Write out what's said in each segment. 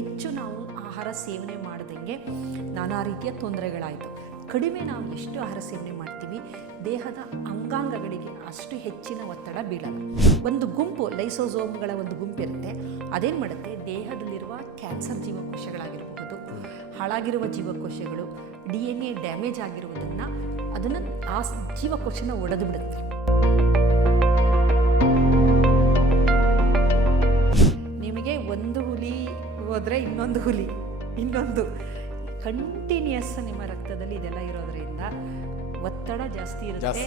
ಹೆಚ್ಚು ನಾವು ಆಹಾರ ಸೇವನೆ ಮಾಡ್ದಂಗೆ ನಾನಾ ರೀತಿಯ ತೊಂದರೆಗಳಾಯಿತು. ಕಡಿಮೆ ನಾವು ಎಷ್ಟು ಆಹಾರ ಸೇವನೆ ಮಾಡ್ತೀವಿ ದೇಹದ ಅಂಗಾಂಗಗಳಿಗೆ ಅಷ್ಟು ಹೆಚ್ಚಿನ ಒತ್ತಡ ಬೀಳಲ್ಲ. ಒಂದು ಗುಂಪು ಲೈಸೋಸೋಮ್ಗಳ ಒಂದು ಗುಂಪಿರುತ್ತೆ, ಅದೇನು ಮಾಡುತ್ತೆ, ದೇಹದಲ್ಲಿರುವ ಕ್ಯಾನ್ಸರ್ ಜೀವಕೋಶಗಳಾಗಿರಬಹುದು, ಹಾಳಾಗಿರುವ ಜೀವಕೋಶಗಳು, DNA ಡ್ಯಾಮೇಜ್ ಆಗಿರುವುದನ್ನು ಅದನ್ನು ಆ ಜೀವಕೋಶನ ಒಡೆದು ಬಿಡುತ್ತೆ. ನಿಮಗೆ ಒಂದು ಹುಲಿ ಹೋದರೆ ಇನ್ನೊಂದು ಕಂಟಿನ್ಯೂಸ್ ನಿಮ್ಮ ರಕ್ತದಲ್ಲಿ ಇದೆಲ್ಲ ಇರೋದ್ರಿಂದ ಒತ್ತಡ ಜಾಸ್ತಿ ಇರುತ್ತೆ,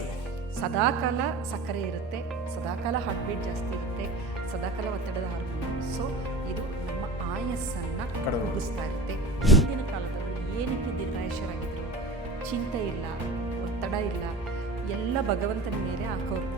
ಸದಾಕಾಲ ಸಕ್ಕರೆ ಇರುತ್ತೆ, ಸದಾಕಾಲ ಹಾರ್ಟ್ ಬೀಟ್ ಜಾಸ್ತಿ ಇರುತ್ತೆ, ಸದಾಕಾಲ ಒತ್ತಡದ ಹಾರ್ಮೋನ್. ಸೊ ಇದು ನಮ್ಮ ಆಯಸ್ಸನ್ನು ಕುಗ್ಗಿಸ್ತಾ ಇರುತ್ತೆ. ಹಿಂದಿನ ಕಾಲದಲ್ಲಿ ಏನಕ್ಕೆ ದೀರ್ಘಾಯುಷ್ಯರಾಗಿದ್ದರು? ಚಿಂತೆ ಇಲ್ಲ, ಒತ್ತಡ ಇಲ್ಲ, ಎಲ್ಲ ಭಗವಂತನ ಮೇಲೆ ಹಾಕೋರು.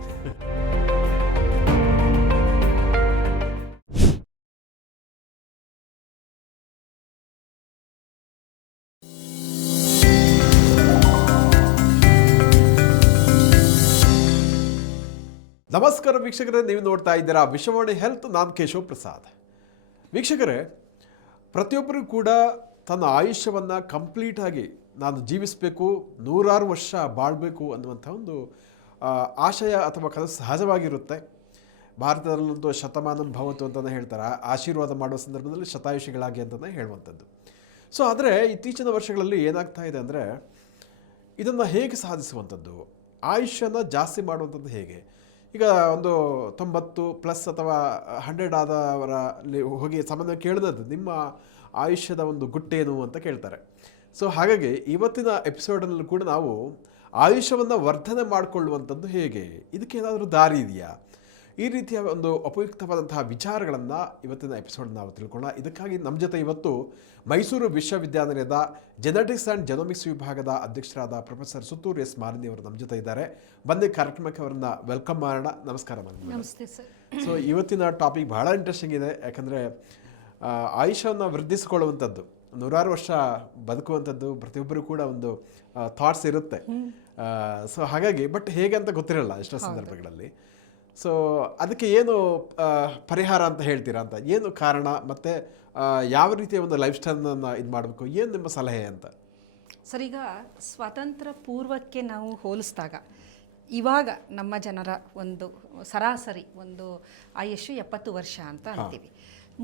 ನಮಸ್ಕಾರ ವೀಕ್ಷಕರೇ, ನೀವು ನೋಡ್ತಾ ಇದ್ದೀರಾ ವಿಶ್ವವಾಣಿ ಹೆಲ್ತ್. ನಾನು ಕೇಶವ್ ಪ್ರಸಾದ್. ವೀಕ್ಷಕರೇ, ಪ್ರತಿಯೊಬ್ಬರಿಗೂ ಕೂಡ ತನ್ನ ಆಯುಷ್ಯವನ್ನು ಕಂಪ್ಲೀಟಾಗಿ ನಾನು ಜೀವಿಸಬೇಕು, 100 ವರ್ಷ ಬಾಳಬೇಕು ಅನ್ನುವಂಥ ಒಂದು ಆಶಯ ಅಥವಾ ಕನಸು ಸಹಜವಾಗಿರುತ್ತೆ. ಭಾರತದಲ್ಲಂತೂ ಶತಮಾನಂ ಭವತು ಅಂತಲೇ ಹೇಳ್ತಾರೆ, ಆಶೀರ್ವಾದ ಮಾಡುವ ಸಂದರ್ಭದಲ್ಲಿ ಶತಾಯುಷಿಗಳಾಗಿ ಅಂತಲೇ ಹೇಳುವಂಥದ್ದು. ಸೊ ಆದರೆ ಇತ್ತೀಚಿನ ವರ್ಷಗಳಲ್ಲಿ ಏನಾಗ್ತಾ ಇದೆ ಅಂದರೆ, ಇದನ್ನು ಹೇಗೆ ಸಾಧಿಸುವಂಥದ್ದು, ಆಯುಷ್ಯನ ಜಾಸ್ತಿ ಮಾಡುವಂಥದ್ದು ಹೇಗೆ? ಈಗ ಒಂದು 90+ ಅಥವಾ 100 ಆದವರಲ್ಲಿ ಹೋಗಿ ಸಾಮಾನ್ಯ ಕೇಳಿದದ್ದು ನಿಮ್ಮ ಆಯುಷ್ಯದ ಒಂದು ಗುಟ್ಟೇನು ಅಂತ ಕೇಳ್ತಾರೆ. ಸೊ ಹಾಗಾಗಿ ಇವತ್ತಿನ ಎಪಿಸೋಡಲ್ಲೂ ಕೂಡ ನಾವು ಆಯುಷ್ಯವನ್ನು ವರ್ಧನೆ ಮಾಡಿಕೊಳ್ಳುವಂಥದ್ದು ಹೇಗೆ, ಇದಕ್ಕೇನಾದರೂ ದಾರಿ ಇದೆಯಾ, ಈ ರೀತಿಯ ಒಂದು ಉಪಯುಕ್ತವಾದಂತಹ ವಿಚಾರಗಳನ್ನು ಇವತ್ತಿನ ಎಪಿಸೋಡ್ ನಾವು ತಿಳ್ಕೊಳ್ಳೋಣ. ಇದಕ್ಕಾಗಿ ನಮ್ಮ ಜೊತೆ ಇವತ್ತು ಮೈಸೂರು ವಿಶ್ವವಿದ್ಯಾನಿಲಯದ ಜೆನೆಟಿಕ್ಸ್ ಆ್ಯಂಡ್ ಜೆನೋಮಿಕ್ಸ್ ವಿಭಾಗದ ಅಧ್ಯಕ್ಷರಾದ ಪ್ರೊಫೆಸರ್ ಸುತ್ತೂರು ಎಸ್ ಮಾಲಿನಿ ಅವರು ನಮ್ಮ ಜೊತೆ ಇದ್ದಾರೆ. ಬಂದು ಕಾರ್ಯಕ್ರಮಕ್ಕೆ ಅವರನ್ನು ವೆಲ್ಕಮ್ ಮಾಡೋಣ. ನಮಸ್ಕಾರ ಮಾಲಿನಿ. ನಮಸ್ತೆ ಸರ್. ಸೊ ಇವತ್ತಿನ ಟಾಪಿಕ್ ಬಹಳ ಇಂಟ್ರೆಸ್ಟಿಂಗ್ ಇದೆ, ಯಾಕಂದರೆ ಆಯುಷ್ಯವನ್ನು ವೃದ್ಧಿಸಿಕೊಳ್ಳುವಂಥದ್ದು, 100 ವರ್ಷ ಬದುಕುವಂಥದ್ದು ಪ್ರತಿಯೊಬ್ಬರು ಕೂಡ ಒಂದು ಥಾಟ್ಸ್ ಇರುತ್ತೆ. ಸೊ ಹಾಗಾಗಿ ಬಟ್ ಹೇಗೆ ಅಂತ ಗೊತ್ತಿರಲ್ಲ ಎಷ್ಟೋ ಸಂದರ್ಭಗಳಲ್ಲಿ. ಸೊ ಅದಕ್ಕೆ ಏನು ಪರಿಹಾರ ಅಂತ ಹೇಳ್ತೀರಾ, ಅಂತ ಏನು ಕಾರಣ, ಮತ್ತು ಯಾವ ರೀತಿಯ ಒಂದು ಲೈಫ್ ಸ್ಟೈಲನ್ನು ಇದು ಮಾಡಬೇಕು, ಏನು ನಿಮ್ಮ ಸಲಹೆ ಅಂತ? ಸರ್, ಈಗ ಸ್ವಾತಂತ್ರ್ಯ ಪೂರ್ವಕ್ಕೆ ನಾವು ಹೋಲಿಸಿದಾಗ ಇವಾಗ ನಮ್ಮ ಜನರ ಒಂದು ಸರಾಸರಿ ಒಂದು ಆಯುಷ್ಯು 70 ವರ್ಷ ಅಂತ ಅಂತೀವಿ.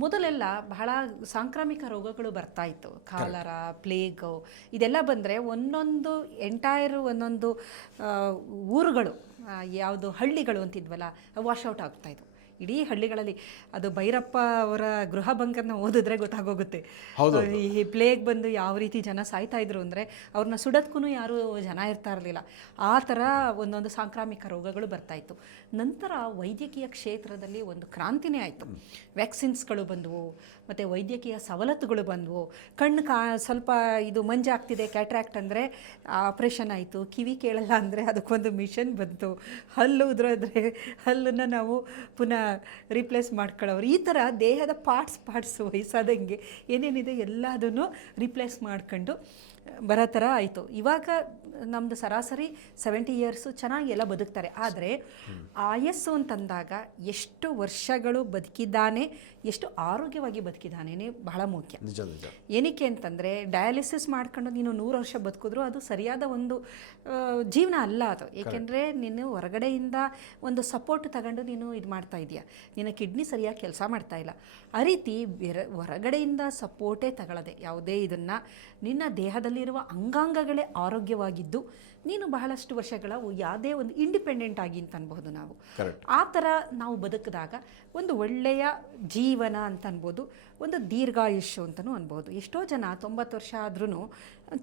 ಮೊದಲೆಲ್ಲ ಬಹಳ ಸಾಂಕ್ರಾಮಿಕ ರೋಗಗಳು ಬರ್ತಾ ಇತ್ತು, ಕಾಲರ, ಪ್ಲೇಗು, ಇದೆಲ್ಲ ಬಂದರೆ ಒಂದೊಂದು ಊರುಗಳು, ಯಾವುದು ಹಳ್ಳಿಗಳು ಅಂತಿದ್ವಲ್ಲ, ವಾಶೌಟ್ ಆಗ್ತಾಯಿದ್ವು. ಇಡೀ ಹಳ್ಳಿಗಳಲ್ಲಿ ಅದು ಭೈರಪ್ಪ ಅವರ ಗೃಹಭಂಗನ ಓದಿದ್ರೆ ಗೊತ್ತಾಗೋಗುತ್ತೆ. ಈ ಪ್ಲೇಗ್ ಬಂದು ಯಾವ ರೀತಿ ಜನ ಸಾಯ್ತಾ ಇದ್ರು ಅಂದರೆ ಅವ್ರನ್ನ ಸುಡೋದಕ್ಕೂ ಯಾರೂ ಜನ ಇರ್ತಾ ಇರಲಿಲ್ಲ. ಆ ಥರ ಒಂದೊಂದು ಸಾಂಕ್ರಾಮಿಕ ರೋಗಗಳು ಬರ್ತಾಯಿತ್ತು. ನಂತರ ವೈದ್ಯಕೀಯ ಕ್ಷೇತ್ರದಲ್ಲಿ ಒಂದು ಕ್ರಾಂತಿನೇ ಆಯಿತು. ವ್ಯಾಕ್ಸಿನ್ಸ್ಗಳು ಬಂದವು, ಮತ್ತು ವೈದ್ಯಕೀಯ ಸವಲತ್ತುಗಳು ಬಂದವು. ಕಣ್ಣು ಸ್ವಲ್ಪ ಇದು ಮಂಜಾಗ್ತಿದೆ, ಕ್ಯಾಟ್ರಾಕ್ಟ್ ಅಂದರೆ ಆಪ್ರೇಷನ್ ಆಯಿತು. ಕಿವಿ ಕೇಳಲ್ಲ ಅಂದರೆ ಅದಕ್ಕೊಂದು ಮಿಷನ್ ಬಂತು. ಹಲ್ಲು ಉದುರಿದ್ರೆ ಹಲ್ಲನ್ನು ನಾವು ಪುನಃ ರಿಪ್ಲೇಸ್ ಮಾಡ್ಕೊಳ್ಳೋರು. ಈ ಥರ ದೇಹದ ಪಾರ್ಟ್ಸ್ ವಯಸ್ಸಾದಂಗೆ ಏನೇನಿದೆ ಎಲ್ಲದನ್ನು ರಿಪ್ಲೇಸ್ ಮಾಡ್ಕೊಂಡು ಬರೋ ಥರ ಆಯಿತು. ಇವಾಗ ನಮ್ಮದು ಸರಾಸರಿ 70 ಇಯರ್ಸು ಚೆನ್ನಾಗಿ ಎಲ್ಲ ಬದುಕ್ತಾರೆ. ಆದರೆ ಆಯಸ್ಸು ಅಂತಂದಾಗ ಎಷ್ಟು ವರ್ಷಗಳು ಬದುಕಿದ್ದಾನೆ, ಎಷ್ಟು ಆರೋಗ್ಯವಾಗಿ ಬದುಕಿದ್ದಾನೇ ಬಹಳ ಮುಖ್ಯ. ಏನಕ್ಕೆ ಅಂತಂದರೆ ಡಯಾಲಿಸಿಸ್ ಮಾಡ್ಕೊಂಡು ನೀನು 100 ವರ್ಷ ಬದುಕಿದ್ರೂ ಅದು ಸರಿಯಾದ ಒಂದು ಜೀವನ ಅಲ್ಲ ಅದು. ಏಕೆಂದರೆ ನೀನು ಹೊರಗಡೆಯಿಂದ ಒಂದು ಸಪೋರ್ಟ್ ತಗೊಂಡು ನೀನು ಇದು ಮಾಡ್ತಾ ಇದೆಯಾ, ನಿನ್ನ ಕಿಡ್ನಿ ಸರಿಯಾಗಿ ಕೆಲಸ ಮಾಡ್ತಾ ಇಲ್ಲ. ಆ ರೀತಿ ಹೊರಗಡೆಯಿಂದ ಸಪೋರ್ಟೇ ತಗೊಳ್ಳದೆ ಯಾವುದೇ ಇದನ್ನು ನಿನ್ನ ದೇಹದಲ್ಲಿರುವ ಅಂಗಾಂಗಗಳೇ ಆರೋಗ್ಯವಾಗಿದ್ದು ನೀನು ಬಹಳಷ್ಟು ವರ್ಷಗಳ ಯಾವುದೇ ಒಂದು ಇಂಡಿಪೆಂಡೆಂಟ್ ಆಗಿ ಅಂತ ಅನ್ಬೋದು ನಾವು. ಆ ಥರ ನಾವು ಬದುಕಿದಾಗ ಒಂದು ಒಳ್ಳೆಯ ಜೀವನ ಅಂತ ಅನ್ಬೋದು, ಒಂದು ದೀರ್ಘಾಯುಷ್ಯ ಅಂತಲೂ ಅನ್ಬೋದು. ಎಷ್ಟೋ ಜನ 90 ವರ್ಷ ಆದ್ರೂ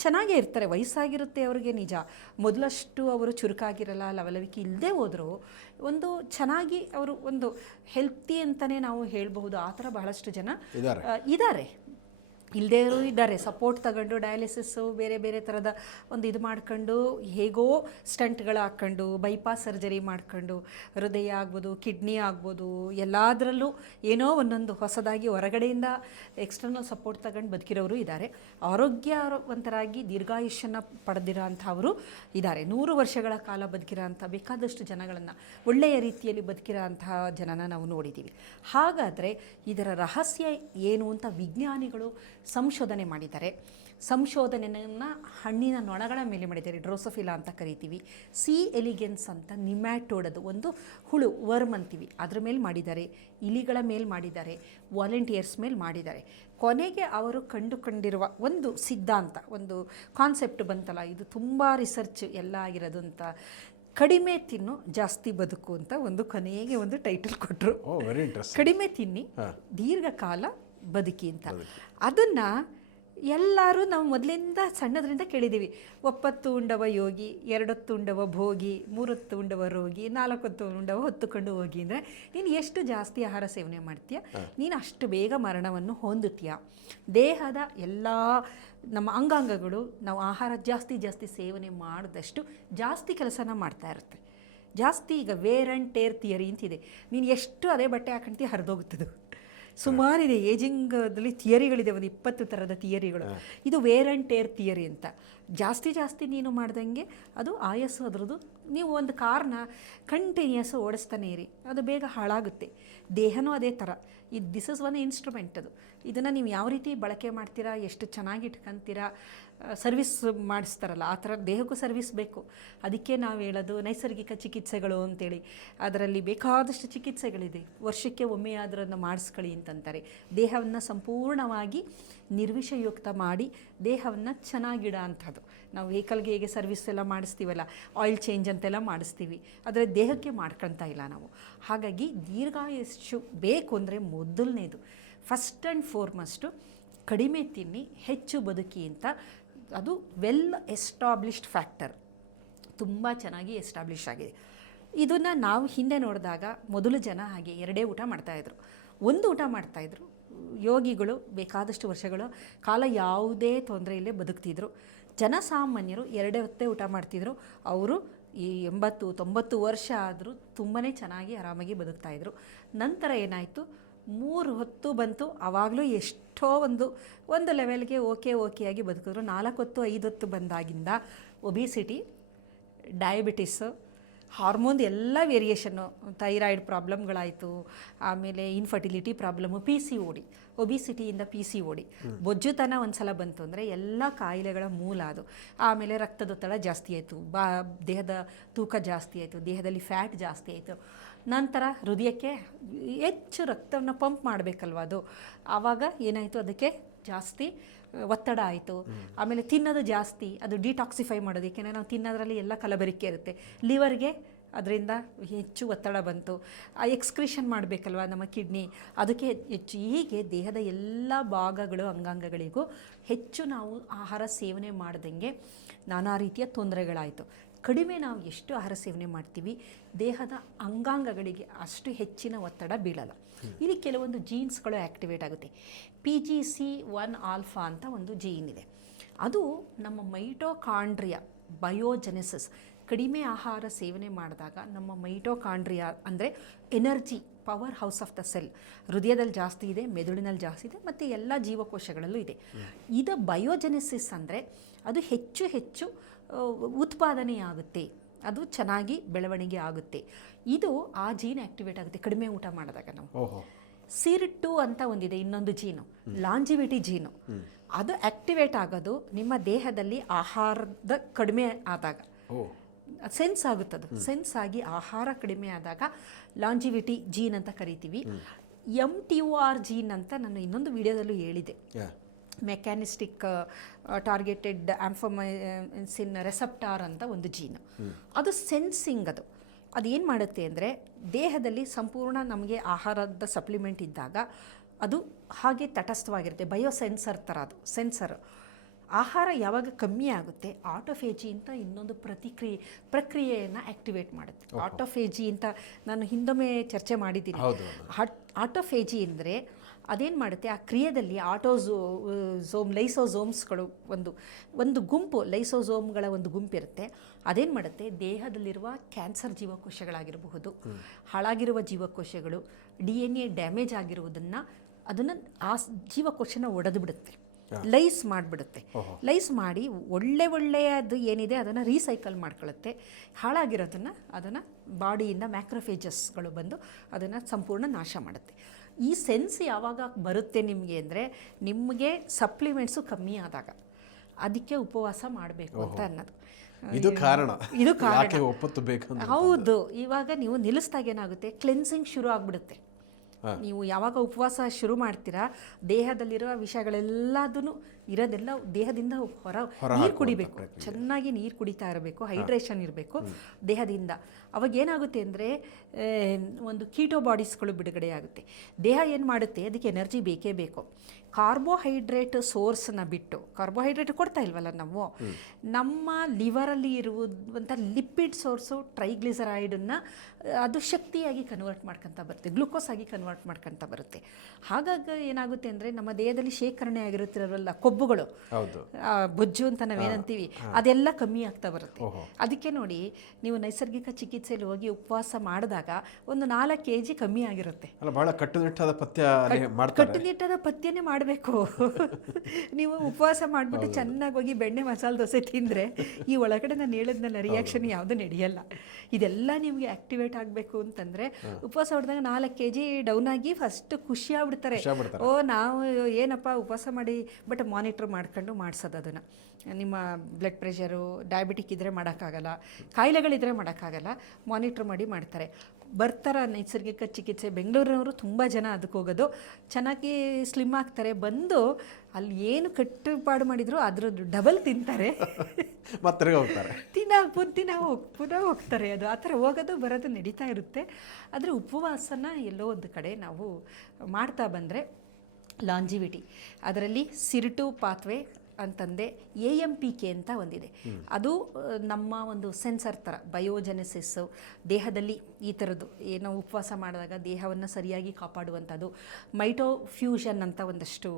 ಚೆನ್ನಾಗೇ ಇರ್ತಾರೆ, ವಯಸ್ಸಾಗಿರುತ್ತೆ ಅವ್ರಿಗೆ ನಿಜ. ಮೊದಲಷ್ಟು ಅವರು ಚುರುಕಾಗಿರಲ್ಲ, ಲವಲವಿಕೆ ಇಲ್ಲದೆ ಹೋದರೂ ಒಂದು ಚೆನ್ನಾಗಿ ಅವರು ಒಂದು ಹೆಲ್ತಿ ಅಂತಲೇ ನಾವು ಹೇಳ್ಬಹುದು. ಆ ಥರ ಬಹಳಷ್ಟು ಜನ ಇದ್ದಾರೆ. ಇಲ್ಲದೇ ಇದ್ದಾರೆ, ಸಪೋರ್ಟ್ ತಗೊಂಡು ಡಯಾಲಿಸಿಸ್ಸು ಬೇರೆ ಬೇರೆ ಥರದ ಒಂದು ಇದು ಮಾಡ್ಕೊಂಡು ಹೇಗೋ ಸ್ಟಂಟ್ಗಳು ಹಾಕ್ಕೊಂಡು ಬೈಪಾಸ್ ಸರ್ಜರಿ ಮಾಡ್ಕೊಂಡು ಹೃದಯ ಆಗ್ಬೋದು, ಕಿಡ್ನಿ ಆಗ್ಬೋದು, ಎಲ್ಲದರಲ್ಲೂ ಏನೋ ಒಂದೊಂದು ಹೊಸದಾಗಿ ಹೊರಗಡೆಯಿಂದ ಎಕ್ಸ್ಟರ್ನಲ್ ಸಪೋರ್ಟ್ ತಗೊಂಡು ಬದುಕಿರೋರು ಇದ್ದಾರೆ. ಆರೋಗ್ಯವಂತರಾಗಿ ದೀರ್ಘಾಯುಷ್ಯನ ಪಡೆದಿರೋ ಅಂಥವರು ಇದ್ದಾರೆ. 100 ವರ್ಷಗಳ ಕಾಲ ಬದುಕಿರೋ ಅಂಥ ಬೇಕಾದಷ್ಟು ಜನಗಳನ್ನು, ಒಳ್ಳೆಯ ರೀತಿಯಲ್ಲಿ ಬದುಕಿರೋ ಅಂತಹ ಜನನ ನಾವು ನೋಡಿದ್ದೀವಿ. ಹಾಗಾದರೆ ಇದರ ರಹಸ್ಯ ಏನು ಅಂತ ವಿಜ್ಞಾನಿಗಳು ಸಂಶೋಧನೆ ಮಾಡಿದ್ದಾರೆ. ಸಂಶೋಧನೆಯನ್ನು ಹಣ್ಣಿನ ನೊಣಗಳ ಮೇಲೆ ಮಾಡಿದ್ದಾರೆ, ಡ್ರೋಸೋಫಿಲಾ ಅಂತ ಕರಿತೀವಿ. ಸಿ ಎಲಿಗೆನ್ಸ್ ಅಂತ ನಿಮ್ಯಾಟೋಡದು ಒಂದು ಹುಳು, ವರ್ಮ್ ಅಂತೀವಿ, ಅದ್ರ ಮೇಲೆ ಮಾಡಿದ್ದಾರೆ. ಇಲಿಗಳ ಮೇಲೆ ಮಾಡಿದ್ದಾರೆ, ವಾಲಂಟಿಯರ್ಸ್ ಮೇಲೆ ಮಾಡಿದ್ದಾರೆ. ಕೊನೆಗೆ ಅವರು ಕಂಡುಕೊಂಡಿರುವ ಒಂದು ಸಿದ್ಧಾಂತ, ಒಂದು ಕಾನ್ಸೆಪ್ಟ್ ಬಂತಲ್ಲ, ಇದು ತುಂಬ ರಿಸರ್ಚ್ ಎಲ್ಲ ಆಗಿರೋದು ಅಂತ, ಕಡಿಮೆ ತಿನ್ನು ಜಾಸ್ತಿ ಬದುಕು ಅಂತ ಒಂದು ಕೊನೆಗೆ ಒಂದು ಟೈಟಲ್ ಕೊಟ್ಟರು. ಕಡಿಮೆ ತಿನ್ನಿ ದೀರ್ಘಕಾಲ ಬದುಕಿ ಅಂತ. ಅದನ್ನು ಎಲ್ಲರೂ ನಾವು ಮೊದಲಿಂದ ಸಣ್ಣದರಿಂದ ಕೇಳಿದ್ದೀವಿ. 9 ಉಂಡವ ಯೋಗಿ, 2 ಹೊತ್ತು ಉಂಡವ ಭೋಗಿ, 3 ಹೊತ್ತು ಉಂಡವ ರೋಗಿ, 4 ಹೊತ್ತು ಉಂಡವ ಹೊತ್ತುಕೊಂಡು ಹೋಗಿ. ಅಂದರೆ ನೀನು ಎಷ್ಟು ಜಾಸ್ತಿ ಆಹಾರ ಸೇವನೆ ಮಾಡ್ತೀಯ, ನೀನು ಅಷ್ಟು ಬೇಗ ಮರಣವನ್ನು ಹೊಂದುತ್ತೀಯ. ದೇಹದ ಎಲ್ಲ ನಮ್ಮ ಅಂಗಾಂಗಗಳು ನಾವು ಆಹಾರ ಜಾಸ್ತಿ ಸೇವನೆ ಮಾಡಿದಷ್ಟು ಜಾಸ್ತಿ ಕೆಲಸನ ಮಾಡ್ತಾ ಇರುತ್ತೆ. ಜಾಸ್ತಿ ಈಗ ವೇರ್ ಆ್ಯಂಡ್ ಟೇರ್ ಥಿಯರಿ ಅಂತಿದೆ. ನೀನು ಎಷ್ಟು ಅದೇ ಬಟ್ಟೆ ಹಾಕೊಂಡ್ತೀಯ ಹರಿದೋಗುತ್ತದು. ಸುಮಾರಿದೆ, ಏಜಿಂಗದಲ್ಲಿ ಥಿಯರಿಗಳಿದೆ, ಒಂದು 20 ಥರದ ಥಿಯರಿಗಳು. ಇದು ವೇರ್ ಆ್ಯಂಡ್ ಟೇರ್ ಥಿಯರಿ ಅಂತ. ಜಾಸ್ತಿ ನೀನು ಮಾಡ್ದಂಗೆ ಅದು ಆಯಸ್ಸು ಅದರದ್ದು. ನೀವು ಒಂದು ಕಾರ್ನ ಕಂಟಿನ್ಯೂಸ್ ಓಡಿಸ್ತಾನೆ ಇರಿ, ಅದು ಬೇಗ ಹಾಳಾಗುತ್ತೆ. ದೇಹನೂ ಅದೇ ಥರ. This is one instrument. ಅದು ಇದನ್ನು ನೀವು ಯಾವ ರೀತಿ ಬಳಕೆ ಮಾಡ್ತೀರಾ, ಎಷ್ಟು ಚೆನ್ನಾಗಿ ಇಟ್ಕೊತೀರಾ, ಸರ್ವಿಸ್ ಮಾಡಿಸ್ತಾರಲ್ಲ ಆ ಥರ ದೇಹಕ್ಕೂ ಸರ್ವಿಸ್ ಬೇಕು. ಅದಕ್ಕೆ ನಾವು ಹೇಳೋದು ನೈಸರ್ಗಿಕ ಚಿಕಿತ್ಸೆಗಳು ಅಂತೇಳಿ. ಅದರಲ್ಲಿ ಬೇಕಾದಷ್ಟು ಚಿಕಿತ್ಸೆಗಳಿದೆ. ವರ್ಷಕ್ಕೆ ಒಮ್ಮೆ ಅದನ್ನು ಮಾಡಿಸ್ಕೊಳ್ಳಿ ಅಂತಂತಾರೆ. ದೇಹವನ್ನು ಸಂಪೂರ್ಣವಾಗಿ ನಿರ್ವಿಷಯುಕ್ತ ಮಾಡಿ ದೇಹವನ್ನು ಚೆನ್ನಾಗಿಡೋ ಅಂಥದ್ದು. ನಾವು ವೆಹಿಕಲ್ಗೆ ಹೇಗೆ ಸರ್ವಿಸ್ ಎಲ್ಲ ಮಾಡಿಸ್ತೀವಲ್ಲ, ಆಯಿಲ್ ಚೇಂಜ್ ಅಂತೆಲ್ಲ ಮಾಡಿಸ್ತೀವಿ, ಆದರೆ ದೇಹಕ್ಕೆ ಮಾಡ್ಕೊಳ್ತಾ ಇಲ್ಲ ನಾವು. ಹಾಗಾಗಿ ದೀರ್ಘಾಯುಷ್ಯ ಬೇಕು ಅಂದರೆ ಮೊದಲನೇದು ಫಸ್ಟ್ ಆ್ಯಂಡ್ ಫಾರ್ಮಸ್ಟು ಕಡಿಮೆ ತಿನ್ನಿ ಹೆಚ್ಚು ಬದುಕಿ ಅಂತ. ಅದು ವೆಲ್ ಎಸ್ಟಾಬ್ಲಿಷ್ಡ್ ಫ್ಯಾಕ್ಟರ್, ತುಂಬ ಚೆನ್ನಾಗಿ ಎಸ್ಟಾಬ್ಲಿಷ್ ಆಗಿದೆ. ಇದನ್ನು ನಾವು ಹಿಂದೆ ನೋಡಿದಾಗ ಮೊದಲು ಜನ ಹಾಗೆ 2 ಊಟ ಮಾಡ್ತಾಯಿದ್ರು, 1 ಊಟ ಮಾಡ್ತಾಯಿದ್ರು. ಯೋಗಿಗಳು ಬೇಕಾದಷ್ಟು ವರ್ಷಗಳ ಕಾಲ ಯಾವುದೇ ತೊಂದರೆ ಇಲ್ಲೇ ಬದುಕ್ತಿದ್ರು. ಜನಸಾಮಾನ್ಯರು 2 ಹೊತ್ತೇ ಊಟ ಮಾಡ್ತಿದ್ರು. ಅವರು ಈ 80-90 ವರ್ಷ ಆದರೂ ತುಂಬಾ ಚೆನ್ನಾಗಿ ಆರಾಮಾಗಿ ಬದುಕ್ತಾಯಿದ್ರು. ನಂತರ ಏನಾಯಿತು, 3 ಹೊತ್ತು ಬಂತು. ಆವಾಗಲೂ ಎಷ್ಟೋ ಒಂದು ಲೆವೆಲ್ಗೆ ಓಕೆ ಆಗಿ ಬದುಕಿದ್ರು. 4 ಹೊತ್ತು 5 ಹೊತ್ತು ಬಂದಾಗಿಂದ ಒಬಿಸಿಟಿ, ಡಯಾಬಿಟಿಸು, ಹಾರ್ಮೋನ್ ಎಲ್ಲ ವೇರಿಯೇಷನ್ನು, ಥೈರಾಯ್ಡ್ ಪ್ರಾಬ್ಲಮ್ಗಳಾಯಿತು, ಆಮೇಲೆ ಇನ್ಫರ್ಟಿಲಿಟಿ ಪ್ರಾಬ್ಲಮ್ಮು, PCOD, ಒಬಿಸಿಟಿಯಿಂದ PCOD, ಬೊಜ್ಜುತನ ಒಂದು ಸಲ ಬಂತು ಅಂದರೆ ಎಲ್ಲ ಕಾಯಿಲೆಗಳ ಮೂಲ ಅದು. ಆಮೇಲೆ ರಕ್ತದೊತ್ತಡ ಜಾಸ್ತಿ ಆಯಿತು, ದೇಹದ ತೂಕ ಜಾಸ್ತಿ ಆಯಿತು, ದೇಹದಲ್ಲಿ ಫ್ಯಾಟ್ ಜಾಸ್ತಿ ಆಯಿತು. ನಂತರ ಹೃದಯಕ್ಕೆ ಹೆಚ್ಚು ರಕ್ತವನ್ನು ಪಂಪ್ ಮಾಡಬೇಕಲ್ವ ಅದು. ಆವಾಗ ಏನಾಯಿತು, ಅದಕ್ಕೆ ಜಾಸ್ತಿ ಒತ್ತಡ ಆಯಿತು. ಆಮೇಲೆ ತಿನ್ನೋದು ಜಾಸ್ತಿ, ಅದು ಡಿಟಾಕ್ಸಿಫೈ ಮಾಡೋದು, ಏಕೆಂದರೆ ನಾವು ತಿನ್ನೋದ್ರಲ್ಲಿ ಎಲ್ಲ ಕಲಬೆರಕೆ ಇರುತ್ತೆ. ಲಿವರ್ಗೆ ಅದರಿಂದ ಹೆಚ್ಚು ಒತ್ತಡ ಬಂತು. ಆ ಎಕ್ಸ್ಕ್ರಿಷನ್ ಮಾಡಬೇಕಲ್ವ ನಮ್ಮ ಕಿಡ್ನಿ, ಅದಕ್ಕೆ ಹೆಚ್ಚು. ಹೀಗೆ ದೇಹದ ಎಲ್ಲ ಭಾಗಗಳು ಅಂಗಾಂಗಗಳಿಗೂ ಹೆಚ್ಚು ನಾವು ಆಹಾರ ಸೇವನೆ ಮಾಡ್ದಂಗೆ ನಾನಾ ರೀತಿಯ ತೊಂದರೆಗಳಾಯಿತು. ಕಡಿಮೆ ನಾವು ಎಷ್ಟು ಆಹಾರ ಸೇವನೆ ಮಾಡ್ತೀವಿ, ದೇಹದ ಅಂಗಾಂಗಗಳಿಗೆ ಅಷ್ಟು ಹೆಚ್ಚಿನ ಒತ್ತಡ ಬೀಳಲ್ಲ. ಇಲ್ಲಿ ಕೆಲವೊಂದು ಜೀನ್ಸ್ಗಳು ಆ್ಯಕ್ಟಿವೇಟ್ ಆಗುತ್ತೆ. PGC1 ಆಲ್ಫಾ ಅಂತ ಒಂದು ಜೀನ್ ಇದೆ. ಅದು ನಮ್ಮ ಮೈಟೋಕಾಂಡ್ರಿಯಾ ಬಯೋಜೆನೆಸಿಸ್, ಕಡಿಮೆ ಆಹಾರ ಸೇವನೆ ಮಾಡಿದಾಗ ನಮ್ಮ ಮೈಟೋಕಾಂಡ್ರಿಯಾ ಅಂದರೆ energy power house of the cell, ಹೃದಯದಲ್ಲಿ ಜಾಸ್ತಿ ಇದೆ, ಮೆದುಳಿನಲ್ಲಿ ಜಾಸ್ತಿ ಇದೆ, ಮತ್ತು ಎಲ್ಲ ಜೀವಕೋಶಗಳಲ್ಲೂ ಇದೆ. ಇದು ಬಯೋಜೆನೆಸಿಸ್ ಅಂದರೆ ಅದು ಹೆಚ್ಚು ಉತ್ಪಾದನೆಯಾಗುತ್ತೆ, ಅದು ಚೆನ್ನಾಗಿ ಬೆಳವಣಿಗೆ ಆಗುತ್ತೆ. ಇದು ಆ ಜೀನ್ ಆ್ಯಕ್ಟಿವೇಟ್ ಆಗುತ್ತೆ ಕಡಿಮೆ ಊಟ ಮಾಡಿದಾಗ. ನಾವು SIR2 ಅಂತ ಒಂದಿದೆ, ಇನ್ನೊಂದು ಜೀನು, ಲಾಂಜಿವಿಟಿ ಜೀನು. ಅದು ಆ್ಯಕ್ಟಿವೇಟ್ ಆಗೋದು ನಿಮ್ಮ ದೇಹದಲ್ಲಿ ಆಹಾರದ ಕಡಿಮೆ ಆದಾಗ ಸೆನ್ಸ್ ಆಗುತ್ತದು. ಸೆನ್ಸ್ ಆಗಿ ಆಹಾರ ಕಡಿಮೆ ಆದಾಗ ಲಾಂಜಿವಿಟಿ ಜೀನ್ ಅಂತ ಕರಿತೀವಿ. MTOR ಜೀನ್ ಅಂತ ನಾನು ಇನ್ನೊಂದು ವಿಡಿಯೋದಲ್ಲೂ ಹೇಳಿದೆ, ಮೆಕ್ಯಾನಿಸ್ಟಿಕ್ ಟಾರ್ಗೆಟೆಡ್ ಆಂಫೊಮೈಸಿನ್ ರೆಸೆಪ್ಟಾರ್ ಅಂತ ಒಂದು ಜೀನು. ಅದು ಸೆನ್ಸಿಂಗ್. ಅದೇನು ಮಾಡುತ್ತೆ ಅಂದರೆ ದೇಹದಲ್ಲಿ ಸಂಪೂರ್ಣ ನಮಗೆ ಆಹಾರದ ಸಪ್ಲಿಮೆಂಟ್ ಇದ್ದಾಗ ಅದು ಹಾಗೆ ತಟಸ್ಥವಾಗಿರುತ್ತೆ. ಬಯೋಸೆನ್ಸರ್ ಥರ ಅದು ಸೆನ್ಸರ್. ಆಹಾರ ಯಾವಾಗ ಕಮ್ಮಿ ಆಗುತ್ತೆ, ಆಟೋಫೇಜಿ ಅಂತ ಇನ್ನೊಂದು ಪ್ರಕ್ರಿಯೆಯನ್ನು ಆ್ಯಕ್ಟಿವೇಟ್ ಮಾಡುತ್ತೆ. ಆಟೋಫೇಜಿ ಅಂತ ನಾನು ಹಿಂದೊಮ್ಮೆ ಚರ್ಚೆ ಮಾಡಿದ್ದೀನಿ. ಆಟೋಫೇಜಿ ಅಂದರೆ ಅದೇನು ಮಾಡುತ್ತೆ, ಆ ಕ್ರಿಯೆಯಲ್ಲಿ ಲೈಸೋಸೋಮ್ಸ್ಗಳು ಒಂದು ಗುಂಪು, ಲೈಸೋಸೋಮ್ಗಳ ಒಂದು ಗುಂಪಿರುತ್ತೆ. ಅದೇನು ಮಾಡುತ್ತೆ, ದೇಹದಲ್ಲಿರುವ ಕ್ಯಾನ್ಸರ್ ಜೀವಕೋಶಗಳಾಗಿರಬಹುದು, ಹಾಳಾಗಿರುವ ಜೀವಕೋಶಗಳು, DNA ಡ್ಯಾಮೇಜ್ ಆಗಿರುವುದನ್ನು ಅದನ್ನು ಆ ಜೀವಕೋಶನ ಒಡೆದು ಬಿಡುತ್ತೆ, ಲೈಸ್ ಮಾಡಿಬಿಡುತ್ತೆ. ಲೈಸ್ ಮಾಡಿ ಒಳ್ಳೆಯದು ಏನಿದೆ ಅದನ್ನು ರೀಸೈಕಲ್ ಮಾಡ್ಕೊಳ್ಳುತ್ತೆ. ಹಾಳಾಗಿರೋದನ್ನು ಅದನ್ನು ಬಾಡಿಯಿಂದ ಮ್ಯಾಕ್ರೋಫೇಜಸ್ಗಳು ಬಂದು ಅದನ್ನು ಸಂಪೂರ್ಣ ನಾಶ ಮಾಡುತ್ತೆ. ಈ ಸೆನ್ಸ್ ಯಾವಾಗ ಬರುತ್ತೆ ನಿಮಗೆ ಅಂದರೆ, ನಿಮಗೆ ಸಪ್ಲಿಮೆಂಟ್ಸು ಕಮ್ಮಿ ಆದಾಗ, ಅದಕ್ಕೆ ಉಪವಾಸ ಮಾಡಬೇಕು ಅಂತ ಅನ್ನೋದು. ಇದು ಕಾರಣ. ಒಪ್ಪತ್ತು ಬೇಕು. ಹೌದು. ಇವಾಗ ನೀವು ನಿಲ್ಲಿಸಿದಾಗ ಏನಾಗುತ್ತೆ, ಕ್ಲೆನ್ಸಿಂಗ್ ಶುರು ಆಗಿಬಿಡುತ್ತೆ. ನೀವು ಯಾವಾಗ ಉಪವಾಸ ಶುರು ಮಾಡ್ತೀರಾ, ದೇಹದಲ್ಲಿರೋ ವಿಷಯಗಳೆಲ್ಲದೂ ಇರೋದೆಲ್ಲ ದೇಹದಿಂದ ನೀರು ಕುಡಿಬೇಕು, ಚೆನ್ನಾಗಿ ನೀರು ಕುಡಿತಾ ಇರಬೇಕು, ಹೈಡ್ರೇಷನ್ ಇರಬೇಕು ದೇಹದಿಂದ. ಅವಾಗ ಏನಾಗುತ್ತೆ ಅಂದರೆ, ಒಂದು ಕೀಟೋ ಬಾಡೀಸ್ಗಳು ಬಿಡುಗಡೆ ಆಗುತ್ತೆ. ದೇಹ ಏನು ಮಾಡುತ್ತೆ, ಅದಕ್ಕೆ ಎನರ್ಜಿ ಬೇಕೇ ಬೇಕು. ಕಾರ್ಬೋಹೈಡ್ರೇಟ್ ಸೋರ್ಸನ್ನ ಬಿಟ್ಟು, ಕಾರ್ಬೋಹೈಡ್ರೇಟ್ ಕೊಡ್ತಾ ಇಲ್ವಲ್ಲ ನಾವು, ನಮ್ಮ ಲಿವರಲ್ಲಿ ಇರುವಂಥ ಲಿಪಿಡ್ ಸೋರ್ಸು ಟ್ರೈಗ್ಲಿಸರೈಡನ್ನು ಅದು ಶಕ್ತಿಯಾಗಿ ಕನ್ವರ್ಟ್ ಮಾಡ್ಕೊತ ಬರುತ್ತೆ, ಗ್ಲುಕೋಸ್ ಆಗಿ ಕನ್ವರ್ಟ್ ಮಾಡ್ಕೊತ ಬರುತ್ತೆ. ಹಾಗಾಗಿ ಏನಾಗುತ್ತೆ ಅಂದರೆ, ನಮ್ಮ ದೇಹದಲ್ಲಿ ಶೇಖರಣೆ ಆಗಿರುತ್ತಿರೋಲ್ಲ ಕೊಬ್ಬುಗಳು, ಬೊಜ್ಜು ಅಂತ ನಾವೇನಂತೀವಿ, ಅದೆಲ್ಲ ಕಮ್ಮಿ ಆಗ್ತಾ ಬರುತ್ತೆ. ಅದಕ್ಕೆ ನೋಡಿ, ನೀವು ನೈಸರ್ಗಿಕ ಚಿಕಿತ್ಸೆಯಲ್ಲಿ ಹೋಗಿ ಉಪವಾಸ ಮಾಡಿದಾಗ ಒಂದು 4 kg ಕಮ್ಮಿ ಆಗಿರುತ್ತೆ. ಬಹಳ ಕಟ್ಟುನಿಟ್ಟಾದ ಪಥ್ಯನೇ ಮಾಡಬೇಕು. ನೀವು ಉಪವಾಸ ಮಾಡಿಬಿಟ್ಟು ಚೆನ್ನಾಗಿ ಹೋಗಿ ಬೆಣ್ಣೆ ಮಸಾಲೆ ದೋಸೆ ತಿಂದರೆ ಈ ಒಳಗಡೆ ನಾನು ಹೇಳಿದ್ನಲ್ಲ ರಿಯಾಕ್ಷನ್ ಯಾವುದು ನಡೆಯಲ್ಲ. ಇದೆಲ್ಲ ನಿಮಗೆ ಆಕ್ಟಿವೇಟ್ ಆಗಬೇಕು ಅಂತಂದರೆ, ಉಪವಾಸ ಹೊಡೆದಾಗ 4 kg ಡೌನ್ ಆಗಿ ಫಸ್ಟ್ ಖುಷಿ ಆಗ್ಬಿಡ್ತಾರೆ. ಓ, ನಾವು ಏನಪ್ಪ ಉಪವಾಸ ಮಾಡಿ, ಬಟ್ ಮಾನಿಟ್ರ್ ಮಾಡ್ಕೊಂಡು ಮಾಡಿಸೋದು ಅದನ್ನು. ನಿಮ್ಮ ಬ್ಲಡ್ ಪ್ರೆಷರು, ಡಯಾಬಿಟಿಕ್ ಇದ್ದರೆ ಮಾಡೋಕ್ಕಾಗಲ್ಲ, ಕಾಯಿಲೆಗಳಿದ್ರೆ ಮಾಡೋಕ್ಕಾಗಲ್ಲ, ಮಾನಿಟ್ರ್ ಮಾಡಿ ಮಾಡ್ತಾರೆ. ಬರ್ತಾರ ನೈಸರ್ಗಿಕ ಚಿಕಿತ್ಸೆ, ಬೆಂಗಳೂರಿನವರು ತುಂಬ ಜನ ಅದಕ್ಕೆ ಹೋಗೋದು, ಚೆನ್ನಾಗಿ ಸ್ಲಿಮ್ ಆಗ್ತಾರೆ. ಬಂದು ಅಲ್ಲಿ ಏನು ಕಟ್ಟುಪಾಡು ಮಾಡಿದ್ರು ಅದ್ರದ್ದು ಡಬಲ್ ತಿಂತಾರೆ, ಮತ್ತೆ ಹೋಗ್ತಾರೆ, ಪುನಃ ಹೋಗ್ತಾರೆ. ಅದು ಆ ಥರ ಹೋಗೋದು ಬರೋದು ನಡೀತಾ ಇರುತ್ತೆ. ಆದರೆ ಉಪವಾಸನ ಎಲ್ಲೋ ಒಂದು ಕಡೆ ನಾವು ಮಾಡ್ತಾ ಬಂದರೆ ಲಾಂಜಿವಿಟಿ, ಅದರಲ್ಲಿ ಸಿರಿಟು ಪಾತ್ವೆ ಅಂತಂದೆ AMPK ಅಂತ ಒಂದಿದೆ. ಅದು ನಮ್ಮ ಒಂದು ಸೆನ್ಸರ್ ಥರ, ಬಯೋಜೆನೆಸಿಸ್ಸು, ದೇಹದಲ್ಲಿ ಈ ಥರದ್ದು ಏನೋ ಉಪವಾಸ ಮಾಡಿದಾಗ ದೇಹವನ್ನು ಸರಿಯಾಗಿ ಕಾಪಾಡುವಂಥದ್ದು. ಮೈಟೋಫ್ಯೂಷನ್ ಅಂತ ಒಂದಷ್ಟು